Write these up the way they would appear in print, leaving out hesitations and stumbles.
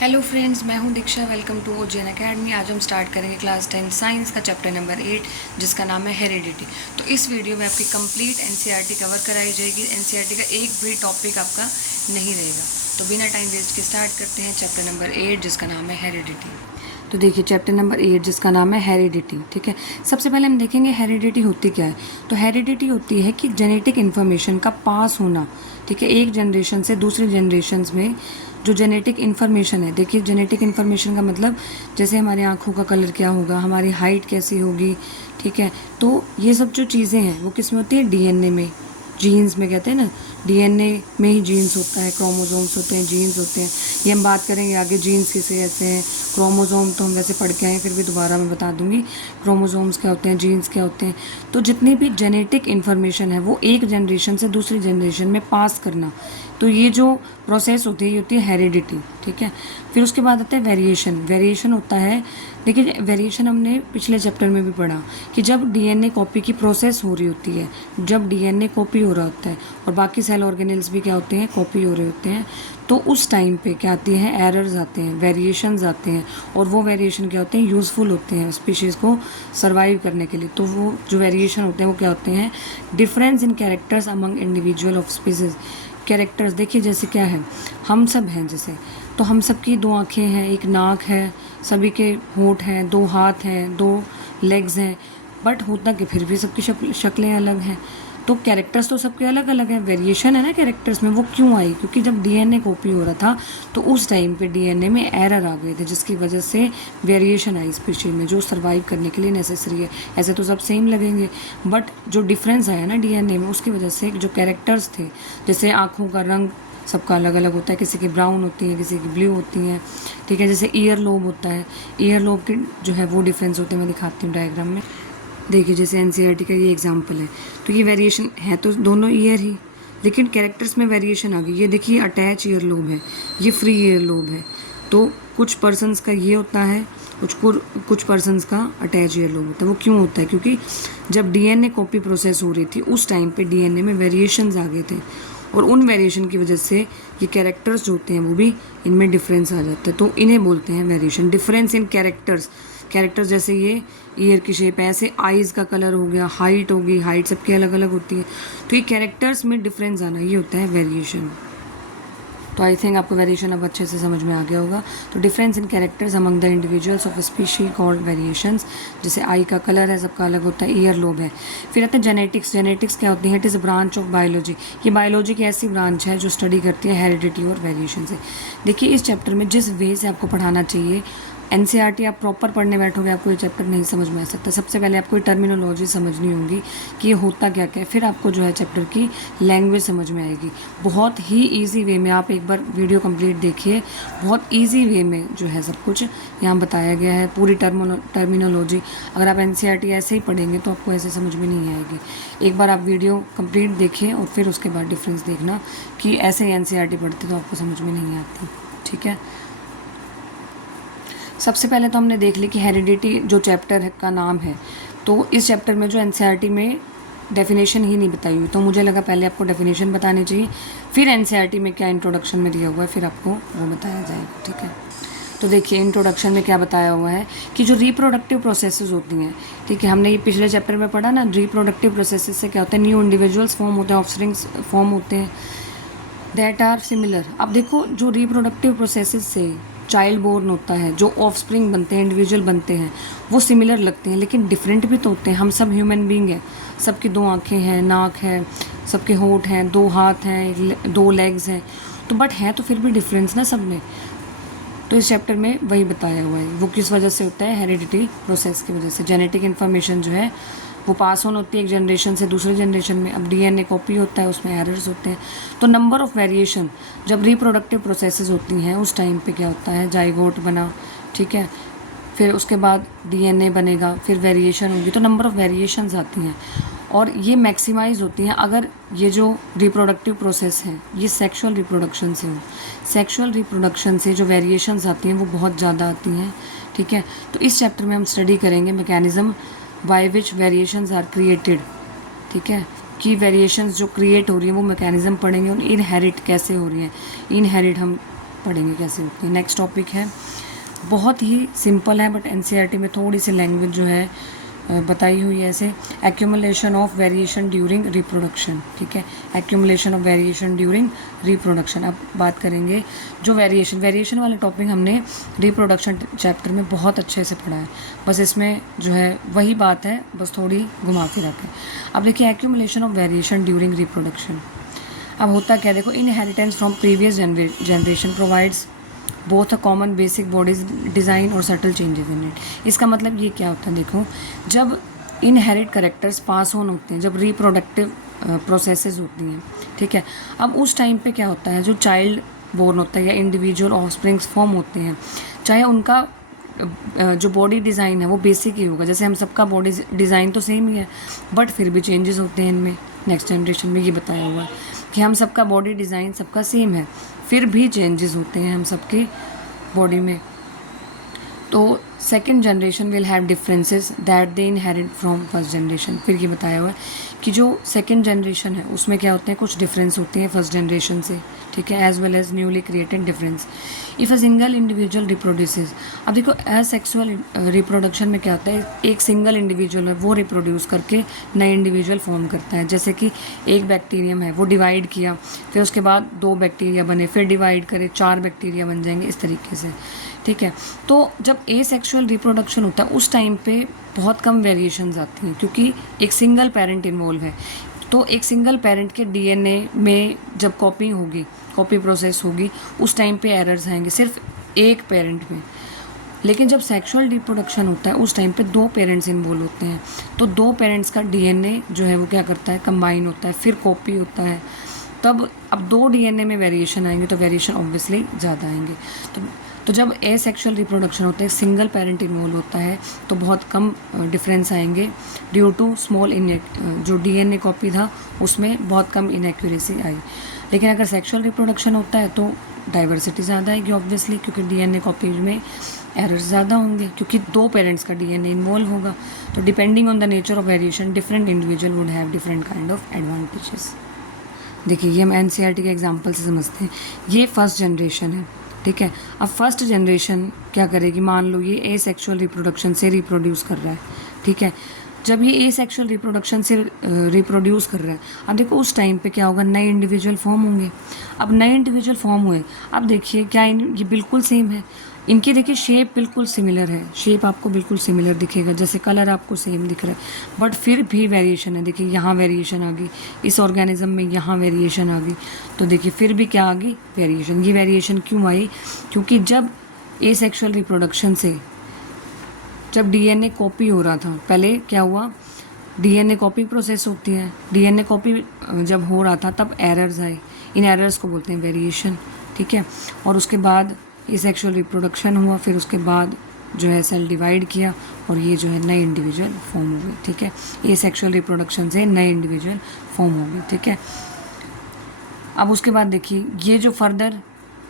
Hello friends, मैं हूं Diksha. Welcome to ओजेन एकेडमी। आज हम स्टार्ट करेंगे क्लास 10 साइंस का चैप्टर नंबर 8 जिसका नाम है हेरिडिटी। तो इस वीडियो में आपकी कंप्लीट एनसीईआरटी कवर कराई जाएगी। एनसीईआरटी का एक भी टॉपिक आपका नहीं रहेगा। तो बिना टाइम वेस्ट के स्टार्ट करते हैं चैप्टर नंबर 8 जिसका नाम है हेरिडिटी। तो देखिए चैप्टर नंबर 8 जिसका नाम है हेरिडिटी। ठीक है, सबसे पहले हम देखेंगे हेरिडिटी होती क्या है। तो हेरिडिटी होती है कि जेनेटिक इन्फॉर्मेशन का पास होना। ठीक है, एक जनरेशन से दूसरी जनरेशन में जो जेनेटिक इन्फॉर्मेशन है। देखिए जेनेटिक इन्फॉर्मेशन का मतलब जैसे हमारी आँखों का कलर क्या होगा, हमारी हाइट कैसी होगी। ठीक है, तो ये सब जो चीज़ें हैं वो किस में होती है, डीएनए में, जीन्स में। कहते हैं ना, डीएनए में ही जीन्स होता है, क्रोमोसोम्स होते हैं, जीन्स होते हैं। ये हम बात करेंगे आगे जीन्स किसे कहते हैं। क्रोमोसोम तो हम वैसे पढ़ के आए, फिर भी दोबारा मैं बता दूंगी क्रोमोसोम्स क्या होते हैं, जीन्स क्या होते हैं। तो जितनी भी जेनेटिक इन्फॉर्मेशन है वो एक जनरेशन से दूसरी जनरेशन में पास करना, तो ये जो प्रोसेस होती है ये होती है हेरिडिटी। ठीक है, फिर उसके बाद आता है वेरिएशन। वेरिएशन होता है, देखिए वेरिएशन हमने पिछले चैप्टर में भी पढ़ा कि जब डीएनए कॉपी की प्रोसेस हो रही होती है, जब डीएनए कॉपी हो रहा होता है और बाकी सेल ऑर्गेनेल्स भी क्या होते हैं, कॉपी हो रहे होते हैं, तो उस टाइम पे क्या आती हैं, एरर्स आते हैं, वेरिएशंस आते हैं। और वो वेरिएशन क्या होते हैं, यूज़फुल होते हैं स्पीशीज़ को सर्वाइव करने के लिए। तो वो जो वेरिएशन होते हैं वो क्या होते हैं, difference in characters among individual of species. Characters देखिए जैसे क्या है, हम सब हैं जैसे, तो हम सब की 2 आँखें हैं, एक नाक है, सभी के होंठ हैं, 2 हाथ हैं, 2 लेग्स हैं, बट होता कि फिर भी सबकी शक्लें अलग हैं। तो कैरेक्टर्स तो सबके अलग अलग हैं। वेरिएशन है ना कैरेक्टर्स में, वो क्यों आई, क्योंकि जब डीएनए कॉपी हो रहा था तो उस टाइम पे डीएनए में एरर आ गए थे जिसकी वजह से वेरिएशन आई स्पीशीज में, जो सर्वाइव करने के लिए नेसेसरी है। ऐसे तो सब सेम लगेंगे, बट जो डिफरेंस आया ना डीएनए में उसकी वजह से जो कैरेक्टर्स थे, जैसे आँखों का रंग सबका अलग अलग होता है, किसी की ब्राउन होती है, किसी की ब्लू होती हैं। ठीक है, जैसे ईयर लोब होता है, ईयर लोब के जो है वो डिफरेंस होते हैं। मैं दिखाती हूँ डायग्राम में। देखिए जैसे एनसीईआरटी का ये एग्जांपल है, तो ये वेरिएशन है तो दोनों ईयर ही, लेकिन कैरेक्टर्स में वेरिएशन आ गई। ये देखिए अटैच ईयर लोब है, ये फ्री ईयर लोब है। तो कुछ पर्सन्स का ये होता है, कुछ पर्सन्स का अटैच ईयर लोब होता है। वो क्यों होता है, क्योंकि जब डीएनए कॉपी प्रोसेस हो रही थी उस टाइम पे डीएनए में वेरिएशंस आ गए थे, और उन वेरिएशन की वजह से ये कैरेक्टर्स जो होते हैं वो भी इनमें डिफरेंस आ जाता है। तो इन्हें बोलते हैं variation, difference in characters. Characters जैसे ये ईयर की शेप है, ऐसे आईज़ का कलर हो गया, हाइट होगी, हाइट सबकी अलग अलग होती है। तो ये कैरेक्टर्स में डिफरेंस आना, ये होता है वेरिएशन। तो आई थिंक आपको वेरिएशन अब अच्छे से समझ में आ गया होगा। तो difference in characters among the individuals of species called variations. जैसे आई का कलर है सबका अलग होता है, ईयर लोब है। फिर आता है जेनेटिक्स। जेनेटिक्स क्या होती है, it is a branch of biology. ये बायोलॉजी की ऐसी ब्रांच है जो स्टडी करती है हेरिडिटी और वेरिएशन से। देखिए इस चैप्टर में जिस वे से आपको पढ़ाना चाहिए, एनसीईआरटी आप प्रॉपर पढ़ने बैठोगे आपको ये चैप्टर नहीं समझ में आ सकता। सबसे पहले आपको टर्मिनोलॉजी समझनी होगी कि ये होता क्या क्या है, फिर आपको जो है चैप्टर की लैंग्वेज समझ में आएगी। बहुत ही इजी वे में आप एक बार वीडियो कंप्लीट देखिए, बहुत इजी वे में जो है सब कुछ यहाँ बताया गया है, पूरी टर्मिनोलॉजी। अगर आप एनसीईआरटी ऐसे ही पढ़ेंगे तो आपको ऐसे समझ में नहीं आएगी। एक बार आप वीडियो कंप्लीट देखिए और फिर उसके बाद डिफरेंस देखना कि ऐसे ही एनसीईआरटी पढ़ते तो आपको समझ में नहीं आती। ठीक है, सबसे पहले तो हमने देख ली कि हेरिडिटी जो चैप्टर का नाम है, तो इस चैप्टर में जो एनसीईआरटी में डेफिनेशन ही नहीं बताई हुई, तो मुझे लगा पहले आपको डेफिनेशन बतानी चाहिए, फिर एनसीईआरटी में क्या इंट्रोडक्शन में दिया हुआ है फिर आपको वो बताया जाएगा। ठीक है, तो देखिए इंट्रोडक्शन में क्या बताया हुआ है कि जो रिप्रोडक्टिव प्रोसेसेस होती हैं, ठीक है, हमने ये पिछले चैप्टर में पढ़ा ना, रिप्रोडक्टिव प्रोसेसेस से क्या होता है, न्यू इंडिविजुअल्स फॉर्म होते हैं, ऑफस्प्रिंग्स फॉर्म होते हैं, दैट आर सिमिलर। अब देखो जो रिप्रोडक्टिव प्रोसेसेस से चाइल्ड बोर्न होता है, जो ऑफस्प्रिंग बनते हैं, इंडिविजुअल बनते हैं, वो सिमिलर लगते हैं लेकिन डिफरेंट भी तो होते हैं। हम सब ह्यूमन बींग हैं, सबकी 2 आँखें हैं, नाक है, सबके होंठ हैं, 2 हाथ हैं, 2 लेग्स हैं, तो बट है तो फिर भी डिफरेंस ना सब में। तो इस चैप्टर में वही बताया हुआ है। वो किस वजह से होता है, हेरिडिटी प्रोसेस की वजह से। जेनेटिक इन्फॉर्मेशन जो है वो पास ऑन होती है एक जनरेशन से दूसरे जनरेशन में। अब डीएनए कॉपी होता है, उसमें एरर्स होते हैं। तो नंबर ऑफ़ वेरिएशन जब रिप्रोडक्टिव प्रोसेसेस होती हैं उस टाइम पे क्या होता है, जाइगोट बना, ठीक है, फिर उसके बाद डीएनए बनेगा, फिर वेरिएशन होगी, तो नंबर ऑफ़ वेरिएशंस आती हैं और ये मैक्सिमाइज होती हैं अगर ये जो रिप्रोडक्टिव प्रोसेस है ये सेक्सुअल रिप्रोडक्शन से हो। सेक्सुअल रिप्रोडक्शन से जो वेरिएशंस आती हैं वो बहुत ज़्यादा आती हैं। ठीक है, तो इस चैप्टर में हम स्टडी करेंगे mechanism by which variations are created. ठीक है, कि वेरिएशंस जो क्रिएट हो रही हैं वो मैकेनिज़्म पढ़ेंगे और इनहेरिट कैसे हो रही हैं। इनहेरिट हम पढ़ेंगे कैसे होती है। नेक्स्ट टॉपिक है, बहुत ही सिंपल है बट एनसीईआरटी में थोड़ी सी लैंग्वेज जो है बताई हुई है ऐसे, accumulation of variation during reproduction. ठीक है, accumulation of variation during reproduction. अब बात करेंगे जो वेरिएशन वाला टॉपिक हमने रिप्रोडक्शन चैप्टर में बहुत अच्छे से पढ़ा है, बस इसमें जो है वही बात है, बस थोड़ी घुमा फिरा के। अब देखिए accumulation of variation during reproduction. अब होता क्या, देखो inheritance from previous generation provides both a common basic bodies design और सटल चेंजेस इन इट। इसका मतलब ये क्या होता है, देखो जब इनहेरिट करेक्टर्स पास ऑन होते हैं, जब रिप्रोडक्टिव प्रोसेसेस होती हैं, ठीक है, अब उस टाइम पे क्या होता है, जो चाइल्ड बोर्न होता है या इंडिविजुअल ऑफस्प्रिंग्स फॉर्म होते हैं, चाहे उनका जो बॉडी डिज़ाइन है वो बेसिक ही होगा, जैसे हम सबका बॉडी डिज़ाइन तो सेम ही है, बट फिर भी चेंजेस होते हैं इनमें। नेक्स्ट जनरेशन में ये बताया हुआ है कि हम सबका बॉडी डिज़ाइन सबका सेम है, फिर भी चेंजेस होते हैं हम सबके बॉडी में। तो second generation will have differences that they inherit from first generation. फिर ये बताया हुआ है कि जो सेकेंड जनरेशन है उसमें क्या होते हैं, कुछ डिफरेंस होते हैं फर्स्ट जनरेशन से, ठीक है, as well as newly created difference. If a single individual reproduces, अब देखो एसेक्सुअल रिप्रोडक्शन में क्या होता है, एक सिंगल इंडिविजुअल है वो रिप्रोड्यूस करके नए इंडिविजुअल फॉर्म करता है। जैसे कि एक बैक्टीरियम है वो डिवाइड किया, फिर उसके बाद 2 बैक्टीरिया बने, फिर डिवाइड करे 4 बैक्टीरिया बन जाएंगे, इस तरीके से, ठीक है। तो जब एसेक्सुअल रिप्रोडक्शन होता है उस टाइम पे बहुत कम वेरिएशंस आती हैं, क्योंकि एक सिंगल पेरेंट इन्वॉल्व है। तो एक सिंगल पेरेंट के डीएनए में जब कॉपी प्रोसेस होगी, उस टाइम पे एरर्स आएंगे सिर्फ एक पेरेंट में। लेकिन जब सेक्सुअल रिप्रोडक्शन होता है उस टाइम पे 2 पेरेंट्स इन्वॉल्व होते हैं, तो 2 पेरेंट्स का डीएनए जो है वो क्या करता है, कंबाइन होता है, फिर कॉपी होता है, तब अब 2 डीएनए में वेरिएशन आएंगे, तो वेरिएशन ऑब्वियसली ज़्यादा आएंगे। तो जब एसेक्सुअल रिप्रोडक्शन होता है, सिंगल पेरेंट इन्वॉल्व होता है, तो बहुत कम डिफरेंस आएंगे ड्यू टू स्मॉल जो डीएनए कॉपी था उसमें बहुत कम इनएक्यूरेसी आई। लेकिन अगर सेक्सुअल रिप्रोडक्शन होता है तो डाइवर्सिटी ज़्यादा आएगी ऑब्वियसली, क्योंकि डीएनए कॉपी में एरर्स ज़्यादा होंगे, क्योंकि 2 पेरेंट्स का डीएनए इन्वॉल्व होगा। तो depending on the nature of variation different individual would have different kind of advantages. देखिए ये हम एनसीईआरटी के एग्जांपल से समझते हैं। ये फर्स्ट जनरेशन है, ठीक है। अब फर्स्ट जनरेशन क्या करेगी, मान लो ये एसेक्सुअल रिप्रोडक्शन से रिप्रोड्यूस कर रहा है, ठीक है। जब ये एसेक्सुअल रिप्रोडक्शन से रिप्रोड्यूस कर रहा है, अब देखो उस टाइम पे क्या होगा, नए इंडिविजुअल फॉर्म होंगे। अब नए इंडिविजुअल फॉर्म हुए, अब देखिए क्या ये बिल्कुल सेम है, इनकी देखिए शेप बिल्कुल सिमिलर है, शेप आपको बिल्कुल सिमिलर दिखेगा, जैसे कलर आपको सेम दिख रहा है, बट फिर भी वेरिएशन है। देखिए यहाँ वेरिएशन आ गई, इस ऑर्गेनिज्म में यहाँ वेरिएशन आ गई, तो देखिए फिर भी क्या आ गई, वेरिएशन। ये वेरिएशन क्यों आई, क्योंकि जब एसेक्सुअल रिप्रोडक्शन से जब डीएनए कॉपी हो रहा था, पहले क्या हुआ, डीएनए कॉपी प्रोसेस होती है, डीएनए कॉपी जब हो रहा था तब एरर्स आए, इन एरर्स को बोलते हैं वेरिएशन, ठीक है। और उसके बाद एसेक्सुअल रिप्रोडक्शन हुआ, फिर उसके बाद जो है सेल डिवाइड किया और ये जो है नए इंडिविजुअल फॉर्म हो गए, ठीक है। एसेक्सुअल रिप्रोडक्शन से नए इंडिविजुअल फॉर्म हो गए, ठीक है। अब उसके बाद देखिए ये जो फर्दर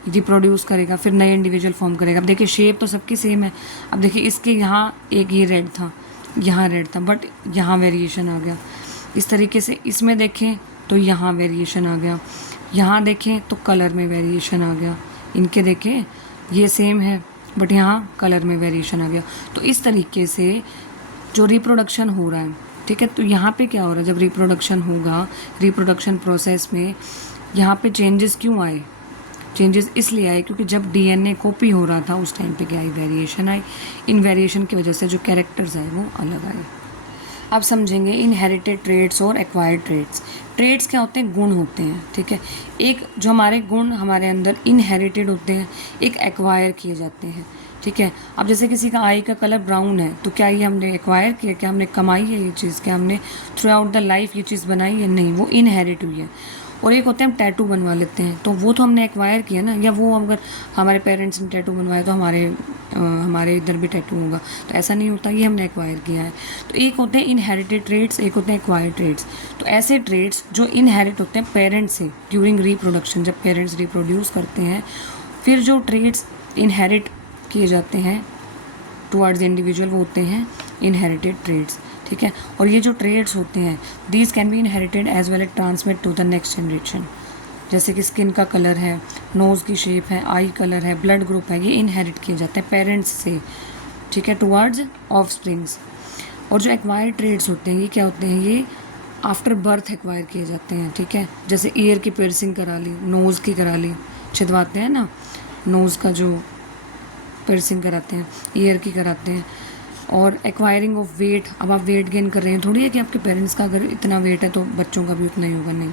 रिप्रोड्यूस करेगा, फिर नए इंडिविजुअल फॉर्म करेगा। अब देखिए शेप तो सबकी सेम है, अब देखिए इसके यहाँ एक ये रेड था, यहाँ रेड था, बट यहाँ वेरिएशन आ गया। इस तरीके से इसमें देखें तो यहाँ वेरिएशन आ गया, यहाँ देखें तो कलर में वेरिएशन आ गया, इनके देखें ये सेम है बट यहाँ कलर में वेरिएशन आ गया। तो इस तरीके से जो रिप्रोडक्शन हो रहा है, ठीक है, तो यहाँ पे क्या हो रहा है, जब रिप्रोडक्शन होगा, रिप्रोडक्शन प्रोसेस में यहाँ पे चेंजेस क्यों आए, चेंजेस इसलिए आए क्योंकि जब डीएनए कॉपी हो रहा था उस टाइम पे क्या आई, वेरिएशन आई। इन वेरिएशन की वजह से जो कैरेक्टर्स आए वो अलग आए। अब समझेंगे इनहेरिटेड ट्रेड्स और एक्वायर्ड ट्रेड्स। ट्रेड्स क्या होते हैं, गुण होते हैं, ठीक है। एक जो हमारे गुण हमारे अंदर इनहेरिटेड होते हैं, एक एक्वायर किए जाते हैं, ठीक है। अब जैसे किसी का आई का कलर ब्राउन है, तो क्या ये हमने एक्वायर किया, क्या हमने कमाई है ये चीज़, क्या हमने थ्रू आउट द लाइफ ये चीज़ बनाई है, नहीं, वो इनहेरिट हुई है। और एक होते हैं हम टैटू बनवा लेते हैं, तो वो तो हमने एक्वायर किया ना, या वो अगर हमारे पेरेंट्स ने टैटू बनवाया तो हमारे इधर भी टैटू होगा, तो ऐसा नहीं होता, ये हमने एक्वायर किया है। तो एक होते हैं इनहेरिटेड ट्रेड्स, एक होते हैं एक्वायर्ड ट्रेड्स। तो ऐसे ट्रेड्स जो इनहेरिट होते हैं पेरेंट्स से ड्यूरिंग रिप्रोडक्शन, जब पेरेंट्स रिप्रोड्यूस करते हैं, फिर जो ट्रेड्स इनहेरिट किए जाते हैं टुवर्ड्स इंडिविजुअल, वो होते हैं इनहेरिटेड ट्रेड्स, ठीक है। और ये जो ट्रेड्स होते हैं, these can be inherited as well as transmit to the next generation, जैसे कि स्किन का कलर है, नोज़ की शेप है, आई कलर है, ब्लड ग्रुप है, ये इनहेरिट किए जाते हैं पेरेंट्स से, ठीक है, टुवर्ड्स ऑफ स्प्रिंग्स। और जो एक्वायर्ड ट्रेड्स होते हैं ये क्या होते हैं, ये आफ्टर बर्थ एक्वायर किए जाते हैं, ठीक है। जैसे ईयर की पियर्सिंग करा ली, नोज़ की करा ली, छिदवाते हैं ना, नोज़ का जो पियर्सिंग कराते हैं, ईयर की कराते हैं। और एक्वायरिंग ऑफ वेट, अब आप वेट गेन कर रहे हैं, थोड़ी है कि आपके पेरेंट्स का अगर इतना वेट है तो बच्चों का भी उतना ही होगा, नहीं।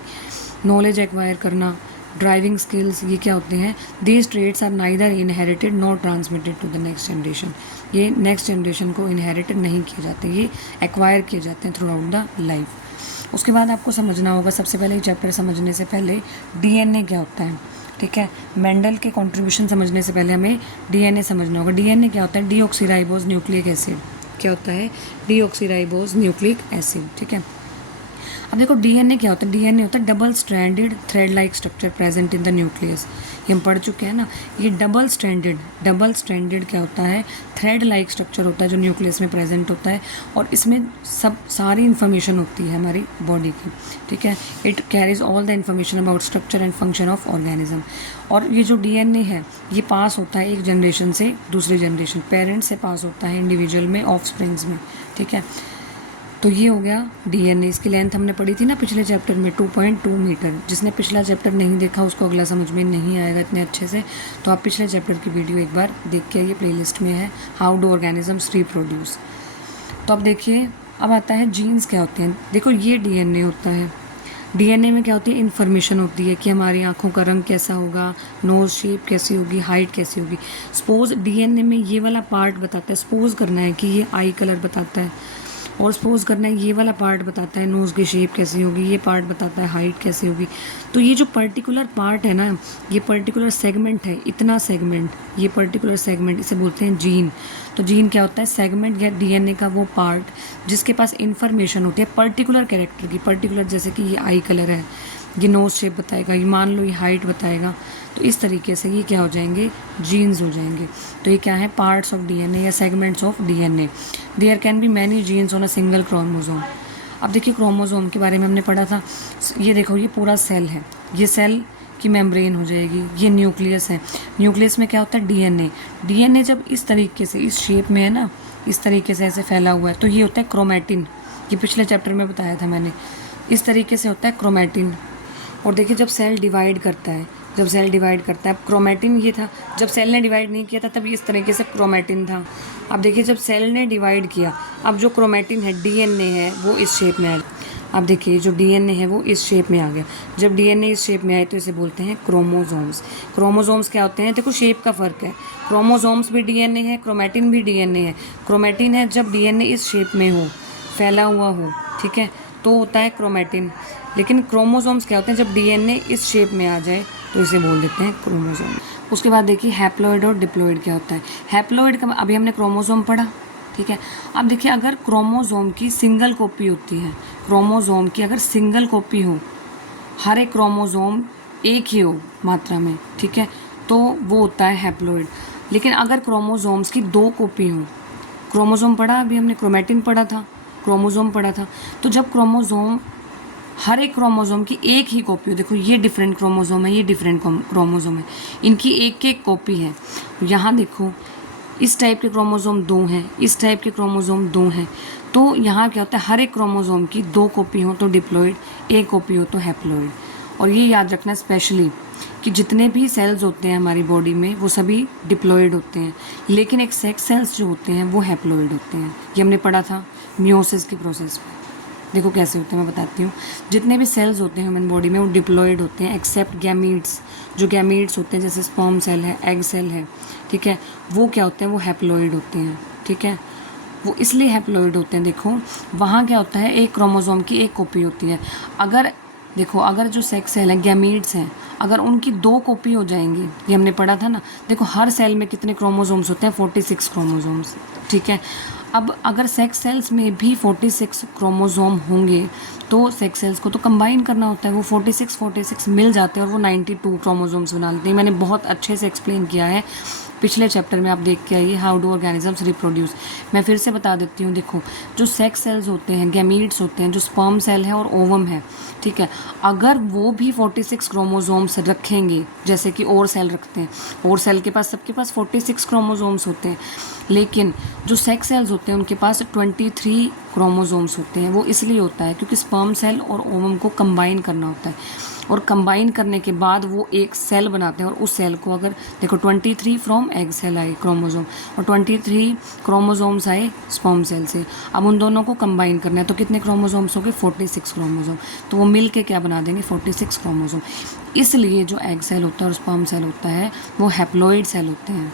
नॉलेज एक्वायर करना, ड्राइविंग स्किल्स, ये क्या होते हैं, these traits are neither inherited not transmitted to the next generation. ये नेक्स्ट जनरेशन को इनहेरिटेड नहीं किए जाते, ये एक्वायर किए जाते हैं थ्रू आउट द लाइफ। उसके बाद आपको समझना होगा, सबसे पहले ये चैप्टर समझने से पहले डीएनए क्या होता है, ठीक है। मेंडल के कंट्रीब्यूशन समझने से पहले हमें डीएनए समझना होगा। डीएनए क्या होता है, डीऑक्सीराइबोज न्यूक्लिक एसिड। क्या होता है, डीऑक्सीराइबोज न्यूक्लिक एसिड, ठीक है। अब देखो डीएनए क्या होता है, डीएनए होता है double stranded thread like structure present in the nucleus. ये हम पढ़ चुके हैं ना, ये डबल स्ट्रैंडेड क्या होता है, थ्रेड लाइक स्ट्रक्चर होता है जो न्यूक्लियस में प्रेजेंट होता है, और इसमें सारी इन्फॉर्मेशन होती है हमारी बॉडी की, ठीक है। It carries all the information about structure and function of organism. और ये जो डीएनए है ये पास होता है एक जनरेशन से दूसरी जनरेशन, पेरेंट्स से पास होता है इंडिविजुअल में, ऑफ स्प्रिंग्स में, ठीक है। तो ये हो गया डीएनए। इसकी लेंथ हमने पढ़ी थी ना पिछले चैप्टर में, 2.2 मीटर। जिसने पिछला चैप्टर नहीं देखा उसको अगला समझ में नहीं आएगा इतने अच्छे से, तो आप पिछले चैप्टर की वीडियो एक बार देख के आइए, प्लेलिस्ट में है, हाउ डू ऑर्गेनिजम्स रिप्रोड्यूस। तो अब देखिए, अब आता है जीन्स क्या होते हैं। देखो ये डीएनए होता है, डीएनए में क्या होती है, इन्फॉर्मेशन होती है कि हमारी आँखों का रंग कैसा होगा, नोज़ शेप कैसी होगी, हाइट कैसी होगी। सपोज डीएनए में ये वाला पार्ट बताता है, सपोज करना है कि ये आई कलर बताता है, और सपोज करना है ये वाला पार्ट बताता है नोज़ की शेप कैसी होगी, ये पार्ट बताता है हाइट कैसी होगी। तो ये जो पर्टिकुलर पार्ट है ना, ये पर्टिकुलर सेगमेंट है, इतना सेगमेंट, ये पर्टिकुलर सेगमेंट, इसे बोलते हैं जीन। तो जीन क्या होता है, सेगमेंट या डीएनए का वो पार्ट जिसके पास इंफॉर्मेशन होती है पर्टिकुलर कैरेक्टर की, पर्टिकुलर, जैसे कि ये आई कलर है, ये नोज़ शेप बताएगा, ये मान लो ये हाइट बताएगा। तो इस तरीके से ये क्या हो जाएंगे, जीन्स हो जाएंगे। तो ये क्या है, पार्ट्स ऑफ डीएनए या segments of DNA. There can be many genes on a single chromosome. अब देखिए क्रोमोसोम के बारे में हमने पढ़ा था, ये देखो ये पूरा सेल है, ये सेल की मेम्ब्रेन हो जाएगी, ये न्यूक्लियस है, न्यूक्लियस में क्या होता है, डीएनए। डीएनए जब इस तरीके से इस शेप में है ना, इस तरीके से ऐसे फैला हुआ है, तो ये होता है क्रोमैटिन। ये पिछले चैप्टर में बताया था मैंने, इस तरीके से होता है क्रोमैटिन। और देखिए जब सेल डिवाइड करता है, जब सेल डिवाइड करता है, अब क्रोमैटिन ये था, जब सेल ने डिवाइड नहीं किया था तब इस तरीके से क्रोमैटिन था। अब देखिए जब सेल ने डिवाइड किया, अब जो क्रोमैटिन है, डीएनए है, वो इस शेप में आया। अब देखिए जो डीएनए है वो इस शेप में आ गया। जब डीएनए इस शेप में आए तो इसे बोलते हैं क्रोमोसोम्स। क्रोमोसोम्स क्या होते हैं, देखो शेप का फ़र्क है, क्रोमोसोम्स भी डीएनए है, क्रोमैटिन भी डीएनए है। क्रोमैटिन है जब डीएनए इस शेप में हो, फैला हुआ हो, ठीक है, तो होता है क्रोमैटिन। लेकिन क्रोमोसोम्स क्या होते हैं, जब डीएनए इस शेप में आ जाए तो इसे बोल देते हैं क्रोमोसोम। उसके बाद देखिए हैप्लॉइड और डिप्लॉइड क्या होता है। हैप्लॉइड का अभी हमने क्रोमोसोम पढ़ा, ठीक है। अब देखिए अगर क्रोमोसोम की सिंगल कॉपी होती है, क्रोमोसोम की अगर सिंगल कॉपी हो, हर एक क्रोमोसोम एक ही हो मात्रा में, ठीक है, तो वो होता है हैप्लॉइड। लेकिन अगर क्रोमोसोम्स की दो कॉपी हो, क्रोमोसोम पढ़ा अभी हमने, क्रोमैटिन पढ़ा था, क्रोमोसोम पढ़ा था, तो जब क्रोमोसोम, हर एक क्रोमोसोम की एक ही कॉपी हो, देखो ये डिफरेंट क्रोमोसोम है, ये डिफरेंट क्रोमोसोम है, इनकी एक एक कॉपी है। यहाँ देखो इस टाइप के क्रोमोसोम दो हैं, इस टाइप के क्रोमोसोम दो हैं, तो यहाँ क्या होता है, हर एक क्रोमोसोम की दो कॉपी हो तो डिप्लॉइड, एक कॉपी हो तो हैप्लॉइड। और ये याद रखना स्पेशली कि जितने भी सेल्स होते हैं हमारी बॉडी में वो सभी डिप्लॉइड होते हैं, लेकिन एक सेक्स सेल्स जो होते हैं वो हैप्लॉइड होते हैं। ये हमने पढ़ा था मियोसिस की प्रोसेस में। देखो कैसे होते हैं मैं बताती हूँ। जितने भी सेल्स होते हैं ह्यूमन बॉडी में वो डिप्लॉइड होते हैं, एक्सेप्ट गैमीट्स। जो गैमीट्स होते हैं जैसे स्पर्म सेल है, एग सेल है, ठीक है, वो क्या होते हैं, वो हैप्लॉइड होते हैं, ठीक है। वो इसलिए हैप्लॉइड होते हैं, देखो वहाँ क्या होता है, एक क्रोमोसोम की एक कॉपी होती है। अगर देखो अगर जो सेक्स सेल है, गैमीट्स हैं, अगर उनकी दो कॉपी हो जाएंगी, ये हमने पढ़ा था ना, देखो हर सेल में कितने क्रोमोसोम्स होते हैं, 46 क्रोमोसोम्स, ठीक है। अब अगर सेक्स सेल्स में भी 46 क्रोमोसोम होंगे तो सेक्स सेल्स को तो कंबाइन करना होता है, वो 46 मिल जाते हैं और वो 92 क्रोमोसोम्स बना लेते हैं। मैंने बहुत अच्छे से एक्सप्लेन किया है पिछले चैप्टर में आप देख के आइए, हाउ डू ऑर्गेनिजम्स रिप्रोड्यूस। मैं फिर से बता देती हूँ, देखो जो सेक्स सेल्स होते हैं, गैमीट्स होते हैं, जो स्पर्म सेल है और ओवम है, ठीक है, अगर वो भी 46 क्रोमोसोम्स रखेंगे, जैसे कि और सेल रखते हैं, और सेल के पास, सबके पास 46 क्रोमोसोम्स होते हैं, लेकिन जो सेक्स सेल्स होते हैं उनके पास 23 क्रोमोसोम्स होते हैं। वो इसलिए होता है क्योंकि स्पर्म सेल और ओवम को कंबाइन करना होता है, और कंबाइन करने के बाद वो एक सेल बनाते हैं, और उस सेल को अगर देखो 23 फ्रॉम एग सेल आए क्रोमोसोम, और 23 क्रोमोसोम्स आए स्पर्म सेल से। अब उन दोनों को कंबाइन करना है तो कितने क्रोमोसोम्स हो गए? 46 क्रोमोसोम। तो वो मिल के क्या बना देंगे? 46 क्रोमोसोम। इसलिए जो एग सेल होता है और स्पर्म सेल होता है वो हैप्लॉइड सेल होते हैं,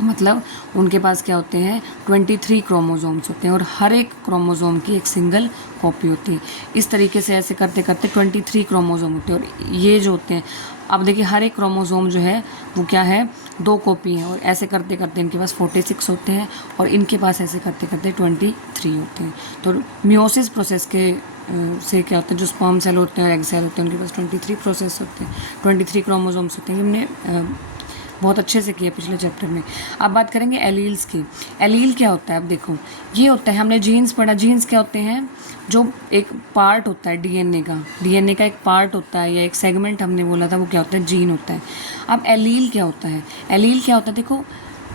मतलब उनके पास क्या होते हैं? 23 क्रोमोसोम्स होते हैं, और हर एक क्रोमोसोम की एक सिंगल कॉपी होती है। इस तरीके से ऐसे करते करते 23 क्रोमोसोम होते हैं, और ये जो होते हैं, अब देखिए हर एक क्रोमोसोम जो है वो क्या है? 2 कॉपी हैं, और ऐसे करते करते इनके पास 46 होते हैं, और इनके पास ऐसे करते करते 23 होते हैं। तो मियोसिस प्रोसेस के से क्या होता है? जो स्पर्म सेल होते हैं और एग सेल होते हैं उनके पास 23 प्रोसेस होते हैं, 23 क्रोमोसोम्स होते हैं। हमने बहुत अच्छे से किया पिछले चैप्टर में। अब बात करेंगे एलील्स की। एलील क्या होता है? अब देखो, ये होता है, हमने जीन्स पढ़ा, जीन्स क्या होते हैं? जो एक पार्ट होता है डीएनए का एक पार्ट होता है, या एक सेगमेंट हमने बोला था, वो क्या होता है? जीन होता है। अब एलील क्या होता है? एलील क्या होता है? देखो,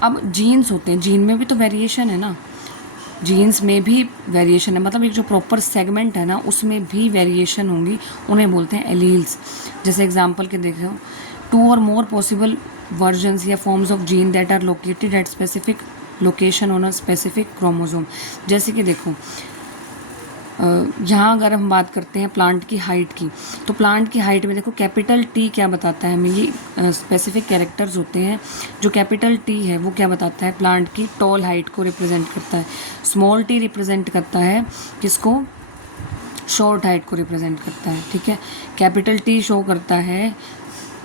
अब जीन्स होते हैं, जीन में भी तो वेरिएशन है ना, जीन्स में भी वेरिएशन है, मतलब एक जो प्रॉपर सेगमेंट है ना उसमें भी वेरिएशन होंगी, उन्हें बोलते हैं एलील्स। जैसे एग्जांपल के देखो, 2 और मोर पॉसिबल वर्जन्स या forms of gene that are located at specific location on a specific chromosome. जैसे कि देखो, यहाँ अगर हम बात करते हैं प्लांट की हाइट की, तो प्लांट की हाइट में देखो कैपिटल टी क्या बताता है हमें? ये स्पेसिफिक कैरेक्टर्स होते हैं। जो कैपिटल टी है वो क्या बताता है? प्लांट की टॉल हाइट को रिप्रेजेंट करता है। स्मॉल टी रिप्रेजेंट करता है किसको? शॉर्ट हाइट को रिप्रेजेंट करता है, ठीक है। कैपिटल टी शो करता है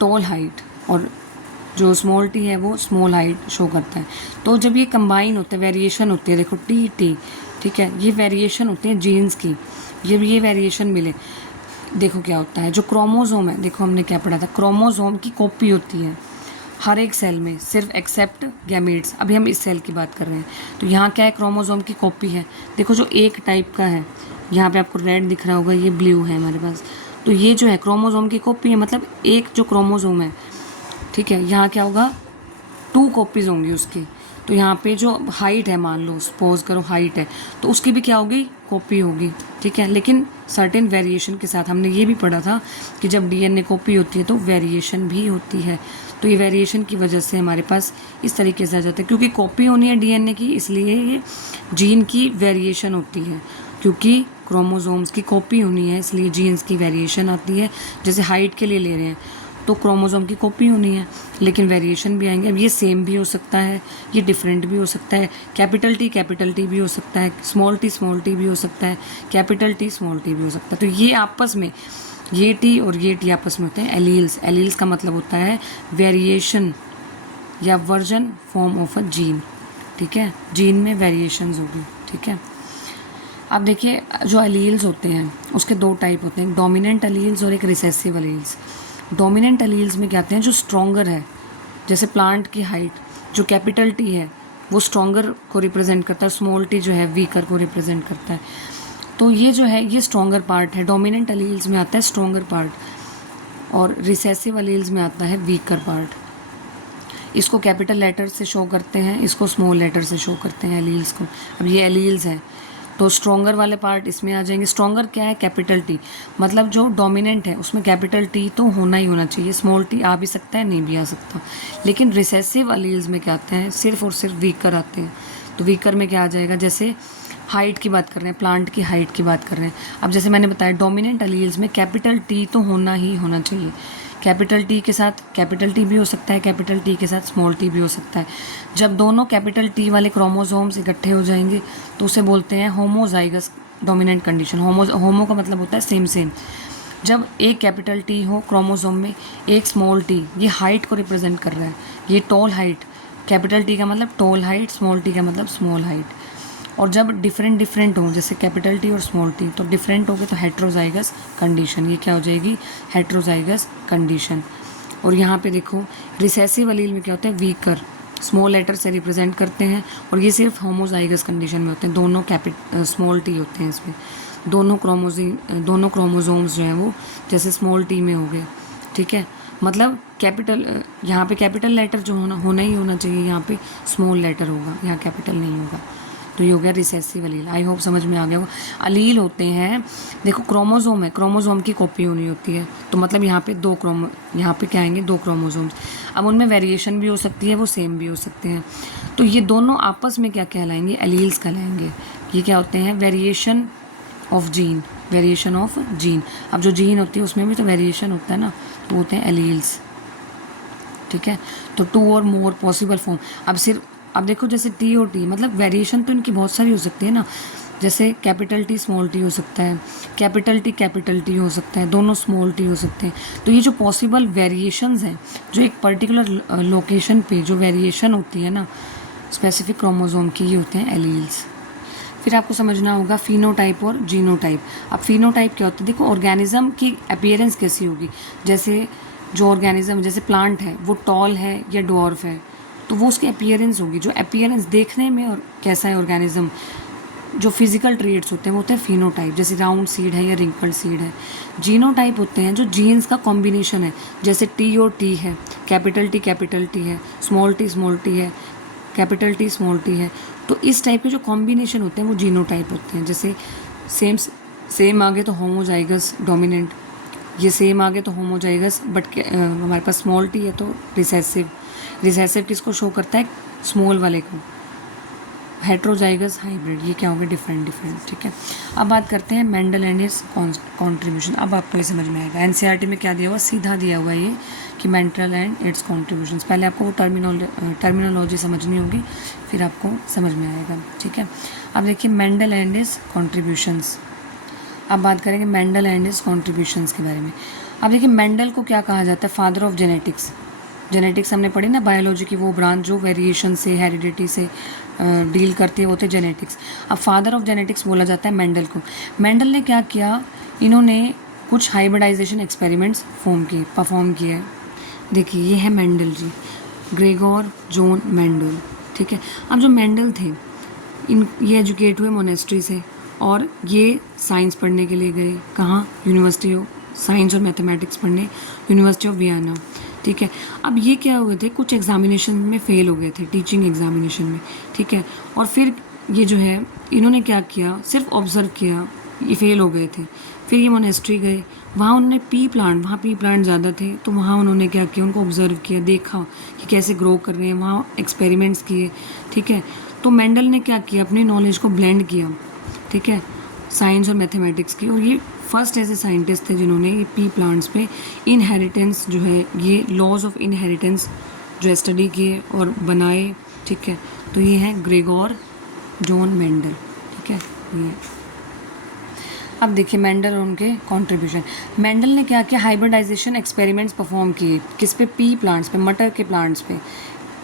टॉल हाइट, और जो स्मॉल टी है वो स्मॉल हाइट शो करता है। तो जब ये कंबाइन होते हैं, वेरिएशन होती है, देखो टी, ठीक है, ये वेरिएशन होते हैं जीन्स की। जब ये वेरिएशन मिले, देखो क्या होता है? जो क्रोमोसोम है, देखो हमने क्या पढ़ा था, क्रोमोसोम की कॉपी होती है हर एक सेल में, सिर्फ एक्सेप्ट गैमीट्स। अभी हम इस सेल की बात कर रहे हैं, तो यहाँ क्या है? क्रोमोसोम की कॉपी है। देखो जो एक टाइप का है, यहाँ पे आपको रेड दिख रहा होगा, ये ब्लू है हमारे पास, तो ये जो है क्रोमोसोम की कॉपी है, मतलब एक जो क्रोमोसोम है, ठीक है, यहाँ क्या होगा? 2 कॉपीज़ होंगी उसकी। तो यहाँ पे जो हाइट है, मान लो सपोज करो हाइट है, तो उसकी भी क्या होगी? कॉपी होगी, ठीक है, लेकिन सर्टेन वेरिएशन के साथ। हमने ये भी पढ़ा था कि जब डीएनए कॉपी होती है तो वेरिएशन भी होती है। तो ये वेरिएशन की वजह से हमारे पास इस तरीके से आ जाता है, क्योंकि कॉपी होनी है डीएनए की, इसलिए ये जीन की वेरिएशन होती है। क्योंकि क्रोमोसोम्स की कॉपी होनी है इसलिए जीन्स की वेरिएशन आती है। जैसे हाइट के लिए ले रहे हैं तो क्रोमोसोम की कॉपी होनी है, लेकिन वेरिएशन भी आएंगे। अब ये सेम भी हो सकता है, ये डिफरेंट भी हो सकता है, कैपिटल टी भी हो सकता है, स्मॉल टी भी हो सकता है, कैपिटल टी स्मॉल टी भी हो सकता है। तो ये आपस में, ये टी और ये टी आपस में होते हैं एलील्स। एलील्स का मतलब होता है वेरिएशन या version form of a gene, ठीक है, जीन में वेरिएशंस होगी, ठीक है। अब देखिए, जो एलील्स होते हैं उसके 2 टाइप होते हैं, डोमिनेंट एलील्स और एक रिसेसिव एलील्स। डोमिनेंट एलील्स में क्या आते हैं? जो स्ट्रॉन्गर है, जैसे प्लांट की हाइट, जो कैपिटल टी है वो स्ट्रॉन्गर को रिप्रेजेंट करता है, स्मॉल टी जो है वीकर को रिप्रेजेंट करता है। तो ये जो है ये स्ट्रॉन्गर पार्ट है, डोमिनेंट एलील्स में आता है स्ट्रॉन्गर पार्ट, और रिसेसिव एलील्स में आता है वीकर पार्ट। इसको कैपिटल लेटर से शो करते हैं, इसको स्मॉल लेटर से शो करते हैं एलील्स को। अब ये एलील्स हैं, तो स्ट्रॉन्गर वाले पार्ट इसमें आ जाएंगे। स्ट्रॉन्गर क्या है? कैपिटल टी, मतलब जो डोमिनेंट है उसमें कैपिटल टी तो होना ही होना चाहिए, स्मॉल टी आ भी सकता है, नहीं भी आ सकता। लेकिन रिसेसिव एलील्स में क्या आते हैं? सिर्फ और सिर्फ वीकर आते हैं। तो वीकर में क्या आ जाएगा? जैसे हाइट की बात कर रहे हैं, प्लांट की हाइट की बात कर रहे हैं। अब जैसे मैंने बताया डोमिनेंट एलील्स में कैपिटल टी तो होना ही होना चाहिए, कैपिटल टी के साथ कैपिटल टी भी हो सकता है, कैपिटल टी के साथ स्मॉल टी भी हो सकता है। जब दोनों कैपिटल टी वाले क्रोमोसोम्स इकट्ठे हो जाएंगे तो उसे बोलते हैं होमोजाइगस डोमिनेंट कंडीशन। होमो का मतलब होता है सेम। जब एक कैपिटल टी हो क्रोमोसोम में, एक स्मॉल टी, ये हाइट को रिप्रेजेंट कर रहा है, ये टॉल हाइट, कैपिटल टी का मतलब टॉल हाइट, स्मॉल टी का मतलब स्मॉल हाइट। और जब डिफरेंट हो, जैसे कैपिटल टी और स्मॉल टी, तो डिफरेंट हो गए तो हेट्रोजाइगस कंडीशन, ये क्या हो जाएगी? Heterozygous condition. और यहाँ पे देखो रिसेसिव एलील में क्या होता है? वीकर, स्मॉल लेटर से रिप्रेजेंट करते हैं, और ये सिर्फ होमोजाइगस कंडीशन में होते हैं, दोनों स्मॉल टी होते हैं इसमें, दोनों क्रोमोसोम्स जो हैं वो जैसे स्मॉल टी में हो गए, ठीक है। मतलब कैपिटल, यहाँ पे कैपिटल लेटर जो होना ही होना चाहिए, यहाँ पे स्मॉल लेटर होगा, यहाँ कैपिटल नहीं होगा। तो ये हो गया रिसेसिव अलील। आई होप समझ में आ गया होगा। अलील होते हैं, देखो क्रोमोसोम है, क्रोमोसोम की कॉपी होनी होती है, तो मतलब यहाँ पे यहाँ पे क्या आएंगे, 2 क्रोमोसोम्स। अब उनमें वेरिएशन भी हो सकती है, वो सेम भी हो सकते हैं, तो ये दोनों आपस में क्या कहलाएंगे, एलील्स कहलाएंगे। ये क्या होते हैं, वेरिएशन ऑफ जीन। अब जो जीन होती है उसमें भी तो वेरिएशन होता है ना, तो होते हैं एलील्स, ठीक है। तो 2 और मोर पॉसिबल फॉर्म। अब देखो जैसे टी और टी, मतलब वेरिएशन तो इनकी बहुत सारी हो सकती है ना, जैसे कैपिटल टी स्मॉल टी हो सकता है, कैपिटल टी हो सकता है, दोनों स्मॉल टी हो सकते हैं। तो ये जो पॉसिबल वेरिएशंस हैं, जो एक पर्टिकुलर लोकेशन पे जो वेरिएशन होती है ना स्पेसिफिक क्रोमोसोम की, ये होते हैं एलील्स। फिर आपको समझना होगा फिनोटाइप और जीनोटाइप। अब फिनोटाइप क्या होता है, देखो ऑर्गेनिज्म की अपीयरेंस कैसी होगी, जैसे जो ऑर्गेनिज्म जैसे प्लांट है वो टॉल है या डॉर्फ है, तो वो उसकी अपीयरेंस होगी, जो अपीयरेंस देखने में और कैसा है ऑर्गेनिज्म, जो फिजिकल ट्रेट्स होते हैं वो होते हैं फिनोटाइप, जैसे राउंड सीड है या रिंकल्ड सीड है। जीनोटाइप होते हैं जो जीन्स का कॉम्बिनेशन है, जैसे टी और टी है, कैपिटल टी है, स्मॉल टी है, कैपिटल टी स्मॉल टी है। तो इस टाइप के जो कॉम्बिनेशन होते हैं वो जीनोटाइप होते हैं। जैसे सेम आगे तो होमोजाइगस डोमिनेंट, ये सेम आगे तो होमोजाइगस, बट हमारे पास स्मॉल टी है तो रिसेसिव किसको शो करता है, स्मॉल वाले को। हेट्रोजाइगस हाइब्रिड, ये क्या होंगे, डिफरेंट, ठीक है। अब बात करते हैं मेंडल एंड हिज कॉन्ट्रीब्यूशन। अब आपको ये समझ में आएगा, एनसीईआरटी में क्या दिया हुआ, सीधा दिया हुआ है ये कि मेंडल एंड इट्स कॉन्ट्रीब्यूशंस। पहले आपको वो टर्मिनोलॉजी समझनी होगी, फिर आपको समझ में आएगा, ठीक है। अब देखिए मेंडल एंड हिज कॉन्ट्रीब्यूशंस। अब बात करेंगे मेंडल एंड हिज कॉन्ट्रीब्यूशंस के बारे में। अब देखिए मेंडल को क्या कहा जाता है, फादर ऑफ जेनेटिक्स हमने पढ़ी ना, बायोलॉजी की वो ब्रांच जो वेरिएशन से, हेरिडिटी से डील करती है, वो थे जेनेटिक्स। अब फादर ऑफ जेनेटिक्स बोला जाता है मेंडल को। मेंडल ने क्या किया, इन्होंने कुछ हाइब्रिडाइजेशन एक्सपेरिमेंट्स परफॉर्म किए। देखिए ये है मेंडल जी, ग्रेगोर जॉन मेंडल, ठीक है। अब जो मेंडल थे ये एजुकेट हुए मोनेस्ट्री से, और ये साइंस पढ़ने के लिए गए कहाँ, यूनिवर्सिटी ऑफ साइंस और मैथमेटिक्स पढ़ने, यूनिवर्सिटी ऑफ वियना, ठीक है। अब ये क्या हुए थे, कुछ एग्जामिनेशन में फ़ेल हो गए थे, टीचिंग एग्जामिनेशन में, ठीक है। और फिर ये जो है इन्होंने क्या किया, सिर्फ ऑब्ज़र्व किया, ये फ़ेल हो गए थे। फिर ये मोनेस्ट्री गए, वहाँ उन्होंने पी प्लांट ज़्यादा थे, तो वहाँ उन्होंने क्या किया, उनको ऑब्ज़र्व किया, देखा कि कैसे ग्रो कर रहे हैं, वहाँ एक्सपेरिमेंट्स किए, ठीक है। तो मेंडल ने क्या किया, अपनी नॉलेज को ब्लेंड किया, ठीक है, साइंस और मैथमेटिक्स की। और ये फर्स्ट ऐसे साइंटिस्ट थे जिन्होंने ये पी प्लांट्स पे इनहेरिटेंस जो है, ये लॉज ऑफ इनहेरिटेंस जो स्टडी किए और बनाए, ठीक है। तो ये हैं ग्रेगोर जॉन मेंडल, ठीक है। ये अब देखिए मेंडल और उनके कंट्रीब्यूशन। मेंडल ने क्या किया, हाइब्रिडाइजेशन एक्सपेरिमेंट्स परफॉर्म किए, किस पे, पी प्लांट्स पे, मटर के प्लांट्स पे,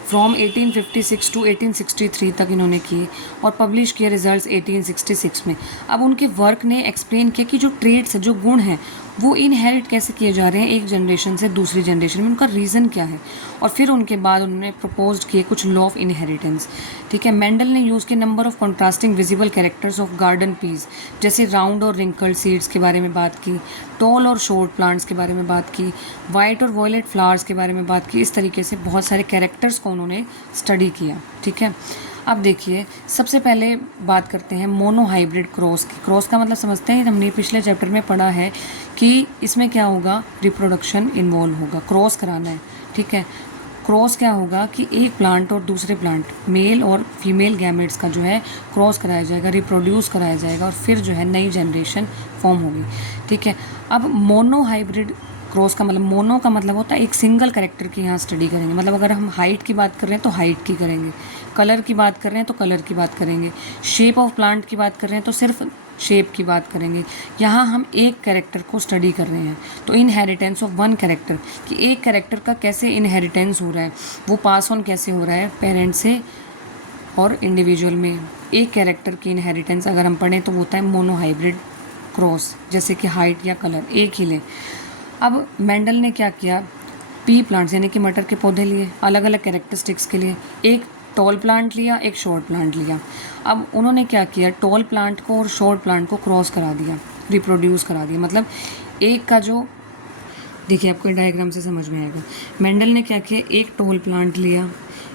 फ्रॉम 1856 टू 1863 तक इन्होंने किए, और पब्लिश किए रिजल्ट्स 1866 में। अब उनके वर्क ने एक्सप्लेन किया कि जो ट्रेड्स है, जो गुण हैं, वो इनहेरिट कैसे किए जा रहे हैं एक जनरेशन से दूसरी जनरेशन में, उनका रीज़न क्या है। और फिर उनके बाद उन्होंने प्रपोज किए कुछ लॉ ऑफ इनहेरिटेंस, ठीक है। मेंडल ने यूज़ किए number of contrasting visible characters of garden peas, जैसे राउंड और रिंकल्ड सीड्स के बारे में बात की, टॉल और शॉर्ट प्लांट्स के बारे में बात की, वाइट और वॉयलेट फ्लावर्स के बारे में बात की। इस तरीके से बहुत सारे कैरेक्टर्स को उन्होंने स्टडी किया, ठीक है। अब देखिए सबसे पहले बात करते हैं मोनोहाइब्रिड क्रॉस की। क्रॉस का मतलब समझते हैं, हमने पिछले चैप्टर में पढ़ा है कि इसमें क्या होगा, रिप्रोडक्शन इन्वॉल्व होगा, क्रॉस कराना है, ठीक है। क्रॉस क्या होगा कि एक प्लांट और दूसरे प्लांट, मेल और फीमेल गैमेट्स का जो है क्रॉस कराया जाएगा, रिप्रोड्यूस कराया जाएगा, और फिर जो है नई जनरेशन फॉर्म होगी, ठीक है। अब मोनोहाइब्रिड क्रॉस का मतलब, मोनो का मतलब होता है एक सिंगल कैरेक्टर की यहाँ स्टडी करेंगे, मतलब अगर हम हाइट की बात कर रहे हैं तो हाइट की करेंगे, कलर की बात कर रहे हैं तो कलर की बात करेंगे, शेप ऑफ प्लांट की बात कर रहे हैं तो सिर्फ शेप की बात करेंगे। यहाँ हम एक कैरेक्टर को स्टडी कर रहे हैं, तो इनहेरिटेंस ऑफ वन कैरेक्टर, कि एक कैरेक्टर का कैसे इनहेरिटेंस हो रहा है, वो पास ऑन कैसे हो रहा है पेरेंट से और इंडिविजुअल में। एक कैरेक्टर की इनहेरिटेंस अगर हम पढ़ें तो वो होता है मोनोहाइब्रिड क्रॉस, जैसे कि हाइट या कलर एक ही लें। अब मेंडल ने क्या किया, पी प्लांट्स यानी कि मटर के पौधे लिए, अलग अलग कैरेक्टरिस्टिक्स के लिए। एक टॉल प्लांट लिया, एक शॉर्ट प्लांट लिया। अब उन्होंने क्या किया, टॉल प्लांट को और शॉर्ट प्लांट को क्रॉस करा दिया, रिप्रोड्यूस करा दिया। मतलब एक का जो, देखिए आपको डायग्राम से समझ में आएगा। मेंडल ने क्या किया, एक टॉल प्लांट लिया,